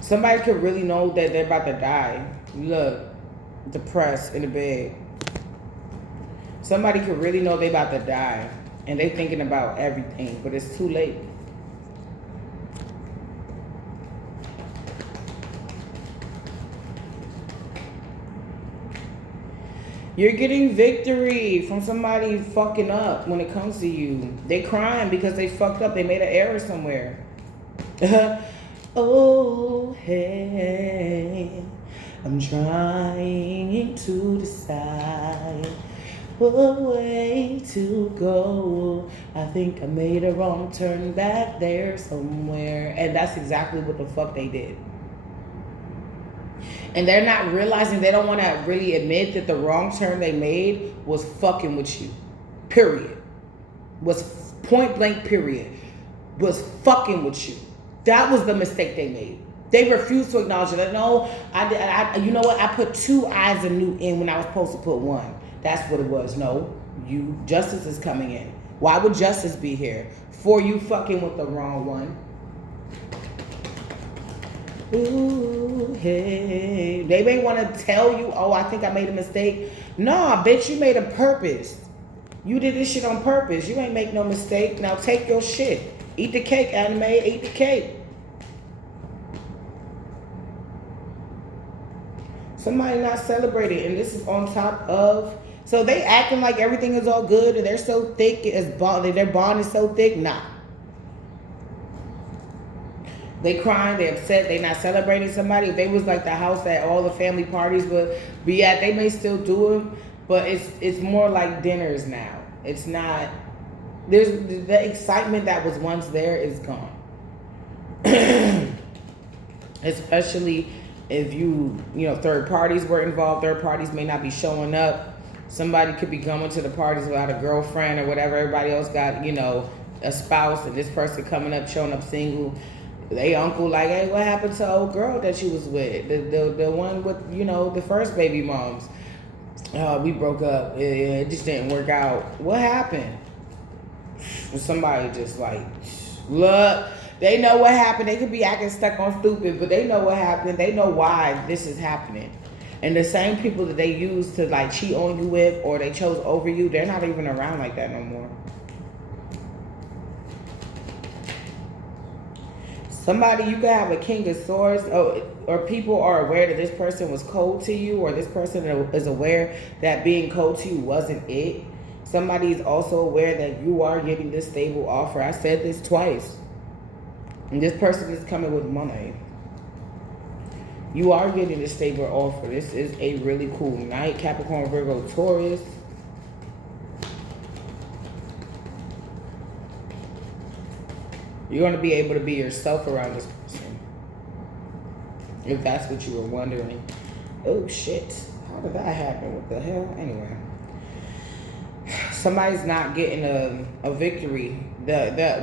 Somebody could really know that they're about to die. Look, depressed in the bed. Somebody could really know they're about to die, and they thinking about everything, but it's too late. You're getting victory from somebody fucking up when it comes to you. They crying because they fucked up. They made an error somewhere. Oh, hey, I'm trying to decide what way to go. I think I made a wrong turn back there somewhere. And that's exactly what the fuck they did. And they're not realizing, they don't want to really admit that the wrong turn they made was fucking with you. Period. Was point blank period. Was fucking with you. That was the mistake they made. They refused to acknowledge it. Like, no, I you know what? I put 2 eyes anew in when I was supposed to put 1. That's what it was. No, justice is coming in. Why would justice be here? For you fucking with the wrong one. Ooh, hey. They may want to tell you, oh, I think I made a mistake. Nah, bitch, you made a purpose. You did this shit on purpose. You ain't make no mistake. Now take your shit. Eat the cake, anime. Eat the cake. Somebody not celebrating, and this is on top of. So they acting like everything is all good, and they're so thick. Their bond is so thick. Nah. They crying, they upset, they not celebrating somebody. If they was like the house that all the family parties would be at, they may still do them, but it's more like dinners now. It's not, there's the excitement that was once there is gone. Especially if you know, third parties were involved, third parties may not be showing up. Somebody could be going to the parties without a girlfriend or whatever. Everybody else got, you know, a spouse, and this person coming up, showing up single. They uncle like, hey, what happened to old girl that you was with? The one with, you know, the first baby moms. We broke up. It just didn't work out. What happened? Somebody just like, look, they know what happened. They could be acting stuck on stupid, but they know what happened. They know why this is happening. And the same people that they used to like cheat on you with, or they chose over you, they're not even around like that no more. Somebody, you could have a king of swords, or people are aware that this person was cold to you, or this person is aware that being cold to you wasn't it. Somebody is also aware that you are getting this stable offer. I said this twice. And this person is coming with money. You are getting this stable offer. This is a really cool night. Capricorn, Virgo, Taurus. You're going to be able to be yourself around this person. If that's what you were wondering. Oh, shit. How did that happen? What the hell? Anyway. Somebody's not getting a victory.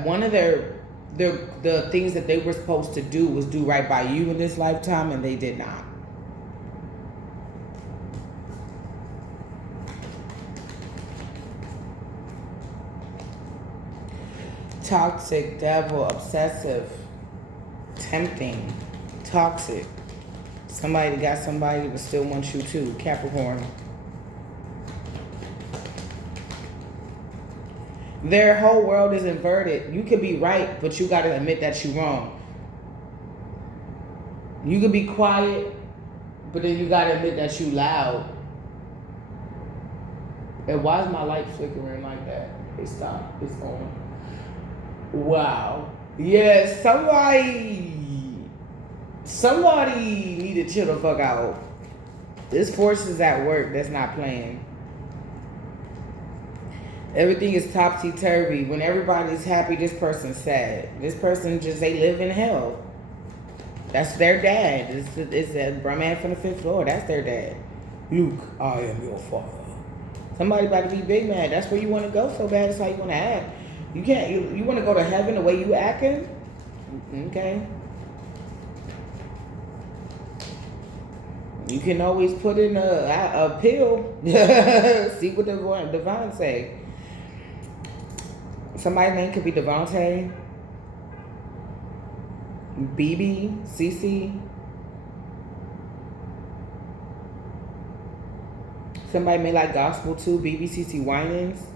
One of the things that they were supposed to do was do right by you in this lifetime, and they did not. Toxic, devil, obsessive, tempting, toxic. Somebody got somebody but still wants you too. Capricorn. Their whole world is inverted. You could be right, but you got to admit that you're wrong. You could be quiet, but then you got to admit that you loud. And why is my light flickering like that? It stopped. It's on. Wow. Yes, somebody need to chill the fuck out. This force is at work. That's not playing. Everything is topsy-turvy. When everybody's happy, this person's sad. This person they live in hell. That's their dad. It's a man from the 5th floor. That's their dad. Luke, I am your father. Somebody about to be big mad. That's where you want to go so bad. That's how you want to act. You can't. You want to go to heaven the way you acting? Okay. You can always put in a pill. See what the divine say. Somebody's name could be Devontae, BB, CC. Somebody may like gospel too, BB, CC Winans.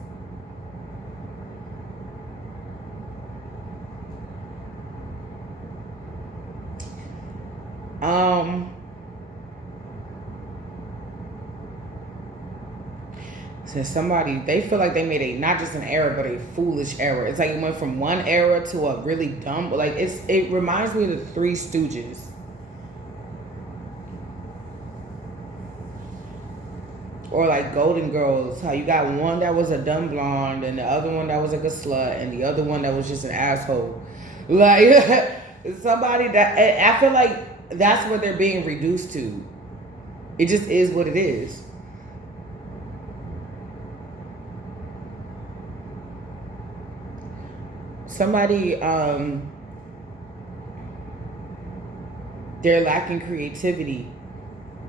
Somebody, they feel like they made not just an error, but a foolish error. It's like it went from one era to a really dumb, like it reminds me of the Three Stooges. Or like Golden Girls, how you got one that was a dumb blonde and the other one that was like a slut and the other one that was just an asshole. Like somebody that, I feel like that's what they're being reduced to. It just is what it is. Somebody, they're lacking creativity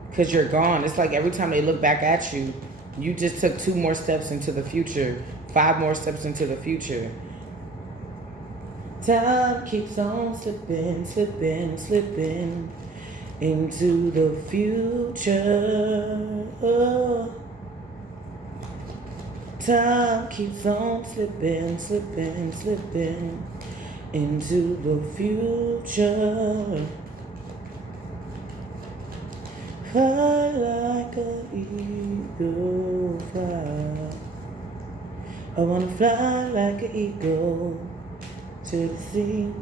because you're gone. It's like every time they look back at you, you just took 2 more steps into the future, 5 more steps into the future. Time keeps on slipping, slipping, slipping into the future. Time keeps on slipping, slipping, slipping into the future. Fly like an eagle, fly. I wanna fly like an eagle to the sea.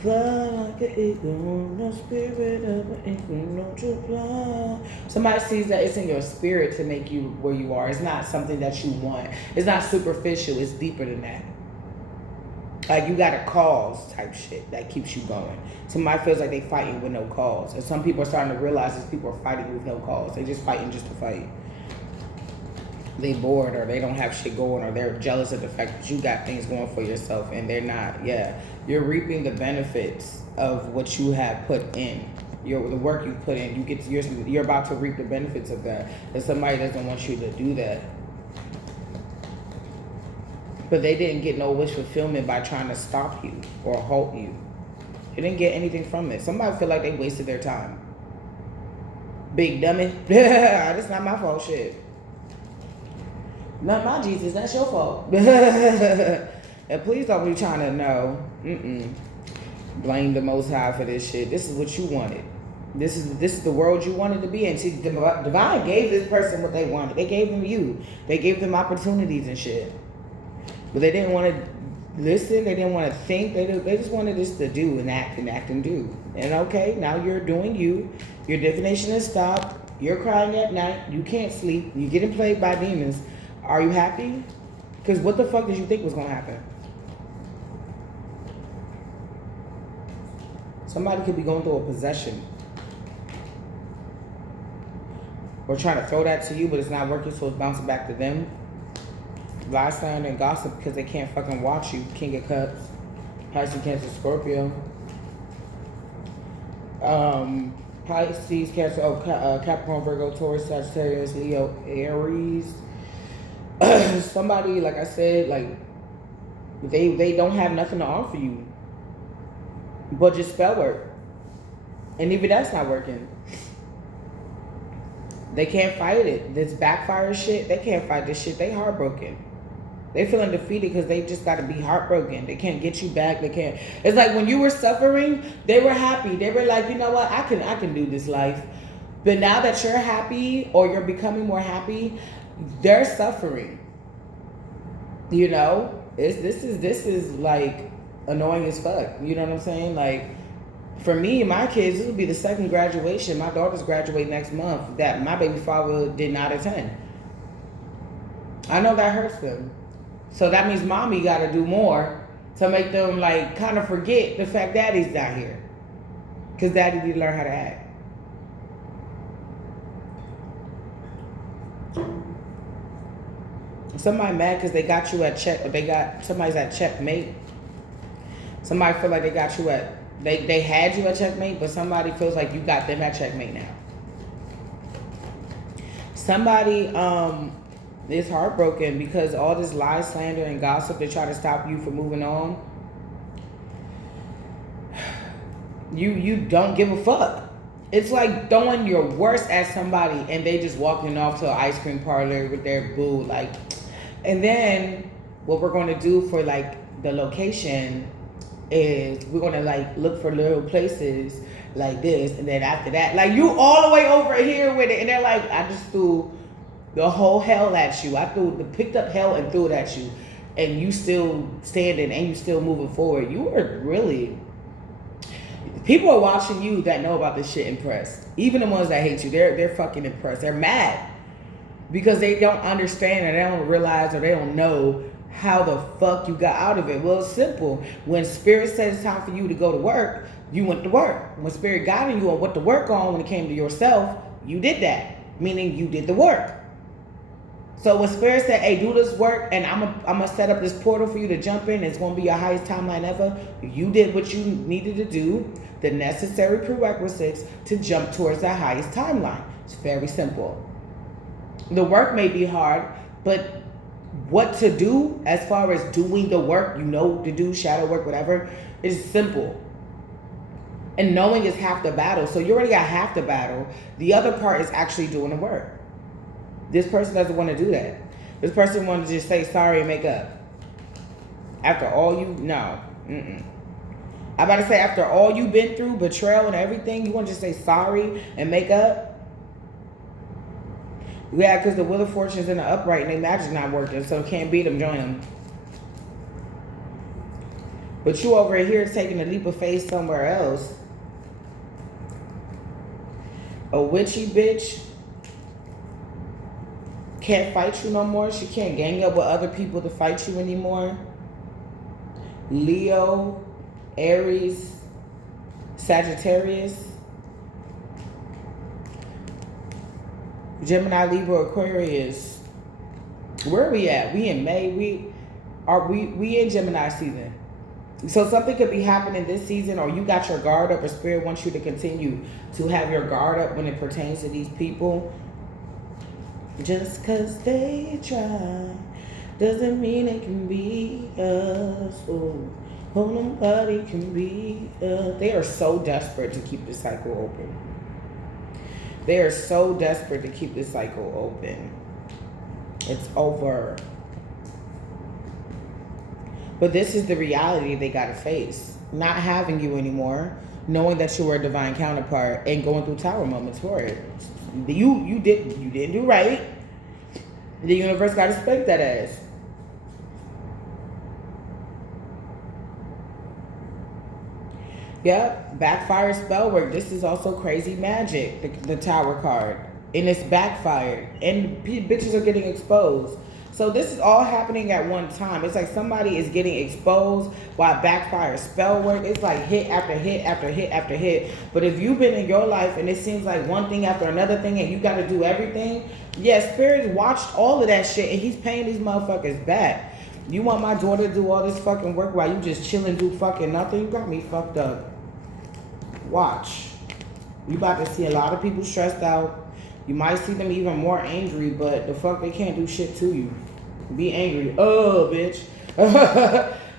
Fly like an eagle, no spirit of an eagle, don't you fly. Somebody sees that it's in your spirit to make you where you are. It's not something that you want. It's not superficial, it's deeper than that. Like you got a cause type shit that keeps you going. Somebody feels like they fighting with no cause. And some people are starting to realize these people are fighting with no cause. They just fighting just to fight. They bored or they don't have shit going or they're jealous of the fact that you got things going for yourself and they're not. Yeah, you're reaping the benefits of what you have put in. The work you put in. You're about to reap the benefits of that. And somebody doesn't want you to do that. But they didn't get no wish fulfillment by trying to stop you or halt you. They didn't get anything from it. Somebody feel like they wasted their time. Big dummy. That's not my fault, shit. Not my Jesus, that's your fault. And please don't be trying to know. Blame the Most High for this shit. This is what you wanted. This is the world you wanted to be in. See, Divine gave this person what they wanted. They gave them you. They gave them opportunities and shit. But they didn't want to listen. They didn't want to think. They just wanted this to do and act and do. And okay, now you're doing you. Your divination has stopped. You're crying at night. You can't sleep. You're getting plagued by demons. Are you happy? Because what the fuck did you think was going to happen? Somebody could be going through a possession. Or trying to throw that to you, but it's not working, so it's bouncing back to them. Lie, slander, and gossip because they can't fucking watch you. King of Cups. Pisces, Cancer, Scorpio. Pisces, Cancer, Capricorn, Virgo, Taurus, Sagittarius, Leo, Aries. Somebody, like I said, like they don't have nothing to offer you but just spell work, and even that's not working. They can't fight it. This backfire shit, they can't fight this shit. They heartbroken. They feeling defeated because they just got to be heartbroken. They can't get you back. They can't. It's like when you were suffering, they were happy. They were like, you know what, I can do this life. But now that you're happy or you're becoming more happy, they're suffering. You know, this is like annoying as fuck. You know what I'm saying? Like for me and my kids, this will be the second graduation. My daughters graduate next month that my baby father did not attend. I know that hurts them. So that means mommy got to do more to make them like kind of forget the fact daddy's not here. Because daddy didn't learn how to act. Somebody mad because they got you at check, or somebody's at checkmate. Somebody feel like they got you at, they had you at checkmate, but somebody feels like you got them at checkmate now. Somebody It's heartbroken because all this lie, slander, and gossip to try to stop you from moving on. You don't give a fuck. It's like throwing your worst at somebody and they just walking off to an ice cream parlor with their boo. Like, and then what we're going to do for like the location is we're going to like look for little places like this. And then after that, like you all the way over here with it. And they're like, I just threw the whole hell at you. Picked up hell and threw it at you. And you still standing and you still moving forward. You are really... People are watching you that know about this shit impressed. Even the ones that hate you, they're fucking impressed. They're mad because they don't understand or they don't realize or they don't know how the fuck you got out of it. Well, it's simple. When Spirit said it's time for you to go to work, you went to work. When Spirit guided you on what to work on when it came to yourself, you did that. Meaning you did the work. So when Spirit said, hey, do this work and I'm gonna set up this portal for you to jump in, it's gonna be your highest timeline ever, you did what you needed to do, the necessary prerequisites to jump towards that highest timeline. It's very simple. The work may be hard, but what to do as far as doing the work, you know to do, shadow work, whatever, is simple. And knowing is half the battle. So you already got half the battle. The other part is actually doing the work. This person doesn't want to do that. This person wants to just say sorry and make up. After all you... No. I'm about to say, after all you've been through, betrayal and everything, you want to just say sorry and make up? Yeah, because the Wheel of Fortune's in the upright and they magic not working, so can't beat them, join them. But you over here taking a leap of faith somewhere else. A witchy bitch can't fight you no more. She can't gang up with other people to fight you anymore. Leo, Aries, Sagittarius, Gemini, Libra, Aquarius. Where are we at? We in May. We in Gemini season. So something could be happening this season, or you got your guard up, or Spirit wants you to continue to have your guard up when it pertains to these people. Just because they try doesn't mean it can be us. Oh, nobody can be us. They are so desperate to keep the cycle open. They are so desperate to keep the cycle open. It's over. But this is the reality they gotta face. Not having you anymore, knowing that you were a divine counterpart, and going through tower moments for it. You didn't do right. The universe gotta split that ass. Yep, backfire spell work. This is also crazy magic, the tower card. And it's backfired. And bitches are getting exposed. So this is all happening at one time. It's like somebody is getting exposed while backfire spell work. It's like hit after hit after hit after hit. But if you've been in your life and it seems like one thing after another thing and you got to do everything, yeah, Spirit watched all of that shit and he's paying these motherfuckers back. You want my daughter to do all this fucking work while you just chilling, do fucking nothing? You got me fucked up. Watch. You about to see a lot of people stressed out. You might see them even more angry, but the fuck, they can't do shit to you. Be angry. Oh, bitch.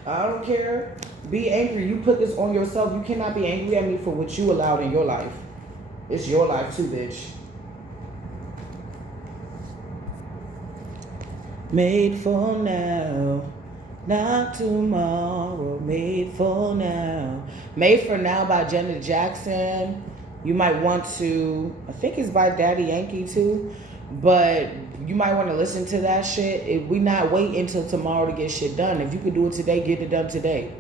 I don't care. Be angry. You put this on yourself. You cannot be angry at me for what you allowed in your life. It's your life too, bitch. Made for now, not tomorrow. Made for now. Made for Now by Janet Jackson. You might want to, I think it's by Daddy Yankee too, but you might want to listen to that shit. If we not wait until tomorrow to get shit done. If you could do it today, get it done today.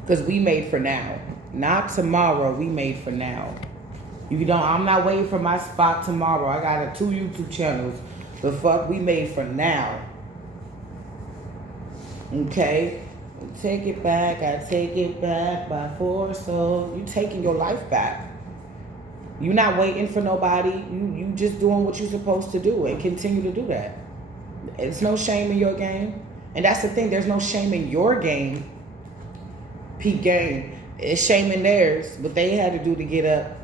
Because we made for now. Not tomorrow, we made for now. You don't, I'm not waiting for my spot tomorrow. I got 2 YouTube channels. The fuck, we made for now. Okay? Take it back, I take it back by force. So you taking your life back. You're not waiting for nobody. You just doing what you're supposed to do and continue to do that. It's no shame in your game. And that's the thing, there's no shame in your game. Peak game. It's shame in theirs. What they had to do to get up.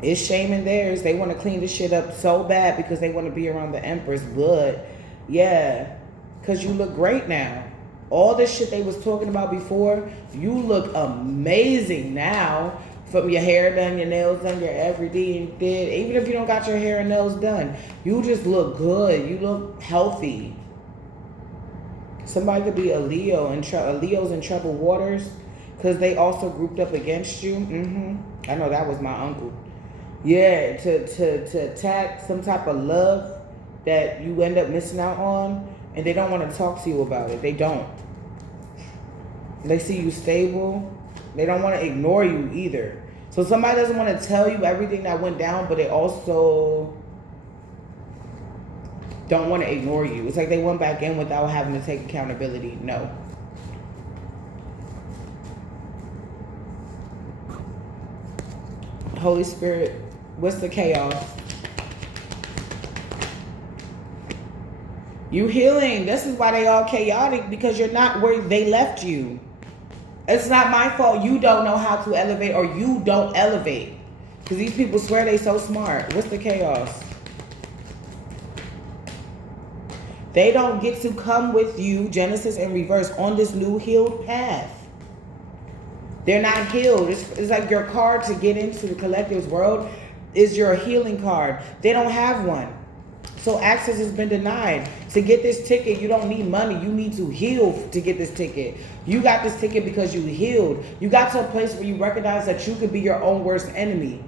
It's shaming theirs. They want to clean this shit up so bad because they want to be around the Empress. But yeah, because you look great now. All this shit they was talking about before, you look amazing now. From your hair done, your nails done, your everything you did. Even if you don't got your hair and nails done, you just look good. You look healthy. Somebody could be a Leo and Leo's in troubled waters because they also grouped up against you. I know that was my uncle. Yeah, to attack some type of love that you end up missing out on, and they don't want to talk to you about it. They don't. They see you stable. They don't want to ignore you either. So somebody doesn't want to tell you everything that went down, but they also don't want to ignore you. It's like they went back in without having to take accountability. No. Holy Spirit, what's the chaos? You healing. This is why they all chaotic, because you're not where they left you. It's not my fault you don't know how to elevate, or you don't elevate. Because these people swear they so smart. What's the chaos? They don't get to come with you, Genesis in reverse, on this new healed path. They're not healed. It's like your card to get into the collective's world is your healing card. They don't have one. So access has been denied. To get this ticket, you don't need money. You need to heal to get this ticket. You got this ticket because you healed. You got to a place where you recognize that you could be your own worst enemy.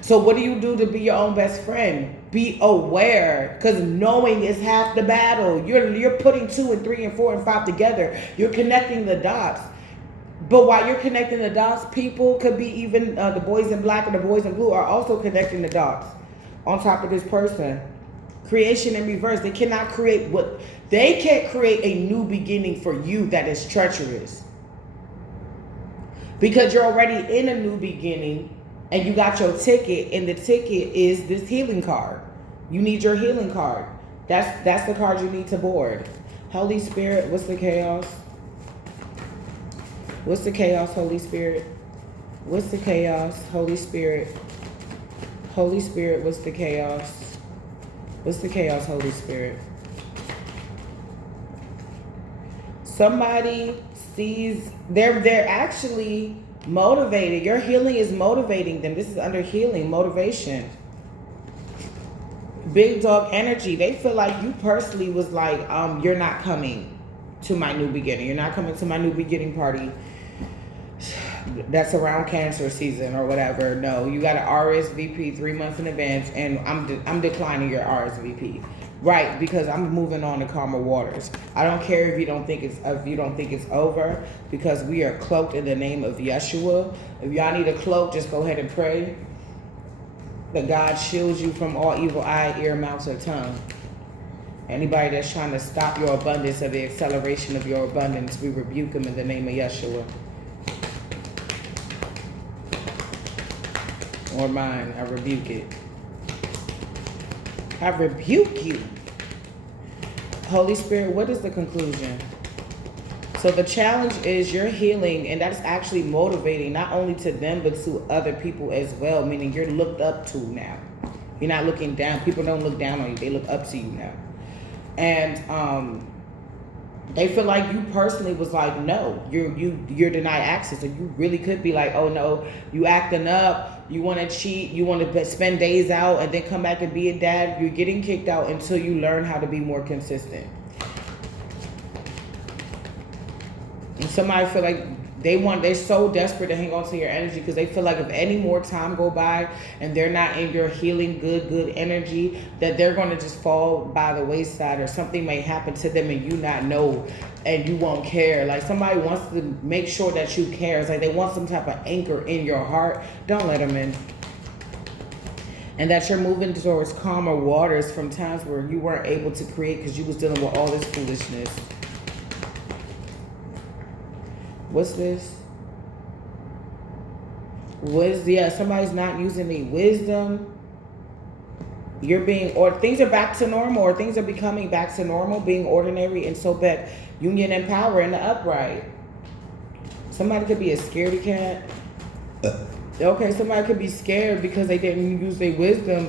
So what do you do to be your own best friend? Be aware, because knowing is half the battle. You're putting 2 and 3 and 4 and 5 together. You're connecting the dots. But while you're connecting the dots, people could be even the boys in black and the boys in blue are also connecting the dots on top of this person. Creation in reverse. They cannot create they can't create a new beginning for you that is treacherous. Because you're already in a new beginning and you got your ticket, and the ticket is this healing card. You need your healing card. That's the card you need to board. Holy Spirit, what's the chaos? What's the chaos, Holy Spirit? What's the chaos, Holy Spirit? Holy Spirit, what's the chaos? What's the chaos, Holy Spirit? Somebody sees, they're actually motivated. Your healing is motivating them. This is under healing, motivation. Big dog energy. They feel like you personally was like, you're not coming to my new beginning. You're not coming to my new beginning party. That's around Cancer season or whatever. No, you got an RSVP 3 months in advance, and I'm declining your RSVP, right? Because I'm moving on to calmer waters. I don't care if you don't think it's over, because we are cloaked in the name of Yeshua. If y'all need a cloak, just go ahead and pray that God shields you from all evil eye, ear, mouth, or tongue. Anybody that's trying to stop your abundance or the acceleration of your abundance, we rebuke them in the name of Yeshua. Or mine, I rebuke it. I rebuke you. Holy Spirit, what is the conclusion? So the challenge is you're healing, and that's actually motivating not only to them, but to other people as well, meaning you're looked up to now. You're not looking down. People don't look down on you. They look up to you now. And they feel like you personally was like, no, you're denied access. So you really could be like, oh no, you acting up. You want to cheat, you want to spend days out and then come back and be a dad. You're getting kicked out until you learn how to be more consistent. And somebody feel like they're so desperate to hang on to your energy because they feel like if any more time go by and they're not in your healing good energy, that they're going to just fall by the wayside, or something may happen to them and you not know, and you won't care. Like somebody wants to make sure that you care. It's like they want some type of anchor in your heart. Don't let them in. And that you're moving towards calmer waters from times where you weren't able to create because you was dealing with all this foolishness. What's this? Somebody's not using the wisdom. You're being, or things are back to normal, or things are becoming back to normal, being ordinary, and so back union and power in the upright. Somebody could be a scaredy cat. Okay, somebody could be scared because they didn't use their wisdom.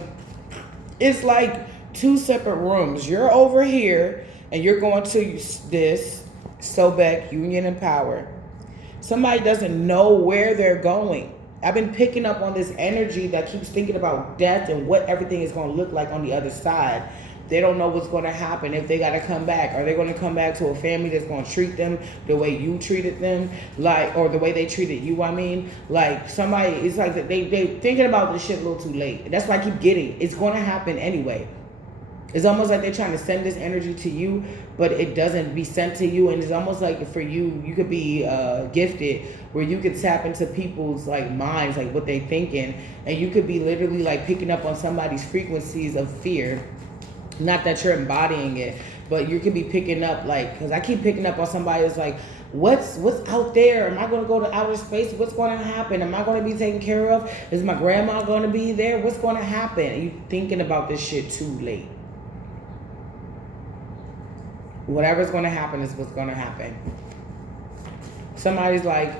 It's like two separate rooms. You're over here and you're going to this Sobek Union and Power. Somebody doesn't know where they're going. I've been picking up on this energy that keeps thinking about death and what everything is going to look like on the other side. They don't know what's going to happen if they got to come back. Are they going to come back to a family that's going to treat them the way you treated them, like, or the way they treated you? I mean, like somebody, it's like they thinking about this shit a little too late. That's why I keep getting. It's going to happen anyway. It's almost like they're trying to send this energy to you, but it doesn't be sent to you. And it's almost like for you, you could be gifted where you could tap into people's like minds, like what they thinking, and you could be literally like picking up on somebody's frequencies of fear. Not that you're embodying it, but you could be picking up, like, because I keep picking up on somebody that's like, what's out there? Am I going to go to outer space? What's going to happen? Am I going to be taken care of? Is my grandma going to be there? What's going to happen? And you thinking about this shit too late. Whatever's going to happen is what's going to happen. Somebody's like,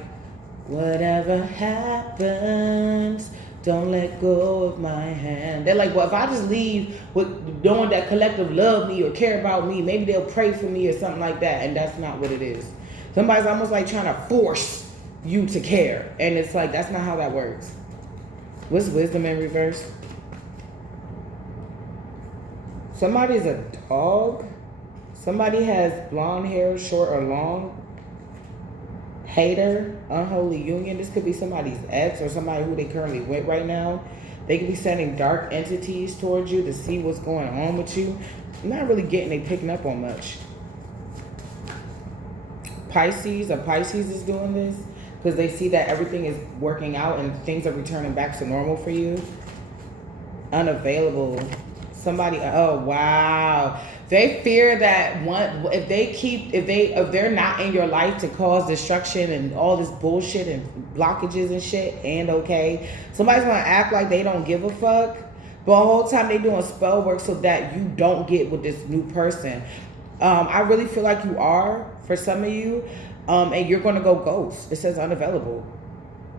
whatever happens, don't let go of my hand. They're like, well, if I just leave with knowing that collective love me or care about me, maybe they'll pray for me or something like that. And that's not what it is. Somebody's almost like trying to force you to care. And it's like, that's not how that works. What's wisdom in reverse? Somebody's a dog. Somebody has blonde hair, short or long. Hater, unholy union. This could be somebody's ex or somebody who they currently with right now. They could be sending dark entities towards you to see what's going on with you. I'm not really getting they picking up on much. Pisces, a Pisces is doing this because they see that everything is working out and things are returning back to normal for you. Unavailable. Somebody, oh wow. They fear that if they're not in your life to cause destruction and all this bullshit and blockages and shit, and okay, somebody's gonna act like they don't give a fuck, but the whole time they doing spell work so that you don't get with this new person. I really feel like you are for some of you, and you're gonna go ghost. It says unavailable.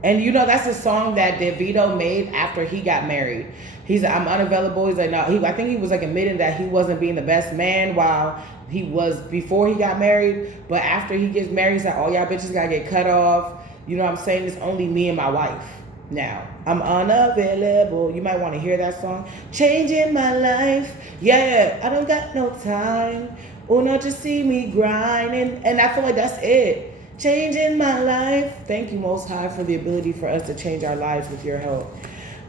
And you know, that's a song that DeVito made after he got married. He's like, I'm unavailable. He's like, no, I think he was like admitting that he wasn't being the best man while he was before he got married. But after he gets married, he's like, oh, y'all bitches gotta get cut off. You know what I'm saying? It's only me and my wife now. I'm unavailable. You might want to hear that song. Changing my life. Yeah, I don't got no time. Oh, not to see me grinding. And I feel like that's it. Changing my life. Thank you, Most High, for the ability for us to change our lives with your help.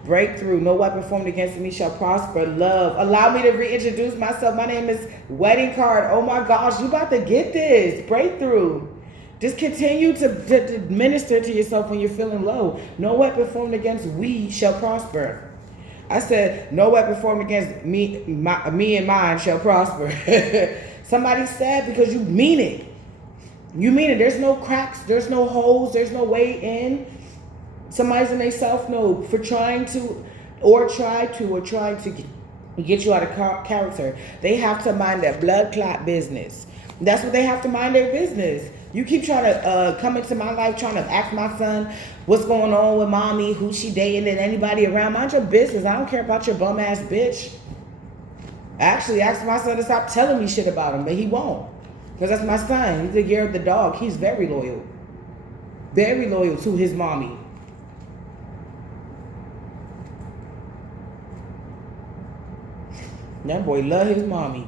Breakthrough. No weapon formed against me shall prosper. Love. Allow me to reintroduce myself. My name is Wedding Card. Oh my gosh, you about to get this. Breakthrough. Just continue to minister to yourself when you're feeling low. No weapon formed against we shall prosper. I said, no weapon formed against me and mine shall prosper. Somebody's sad because you mean it. You mean it. There's no cracks. There's no holes. There's no way in. Somebody's in their self-know for trying to get you out of character. They have to mind their blood clot business. That's what they have to mind their business. You keep trying to come into my life trying to ask my son what's going on with mommy, who she dating, and anybody around. Mind your business. I don't care about your bum ass bitch. I actually asked my son to stop telling me shit about him, but he won't. Because that's my son. He's the year of the dog. He's very loyal. Very loyal to his mommy. That boy love his mommy.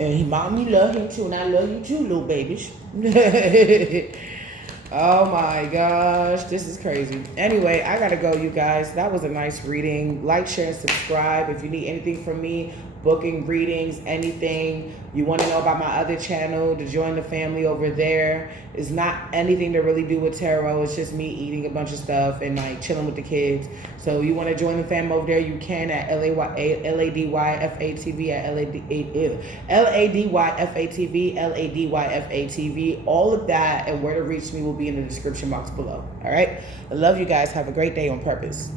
And his mommy love him too. And I love you too, little babies. Oh my gosh. This is crazy. Anyway, I gotta go, you guys. That was a nice reading. Like, share, and subscribe. If you need anything from me, booking, readings, anything you want to know about my other channel, to join the family over there. It's not anything to really do with tarot. It's just me eating a bunch of stuff and like chilling with the kids. So you want to join the fam over there, you can at LADYFATV at LADYFATV. All of that and where to reach me will be in the description box below. All right. I love you guys. Have a great day on purpose.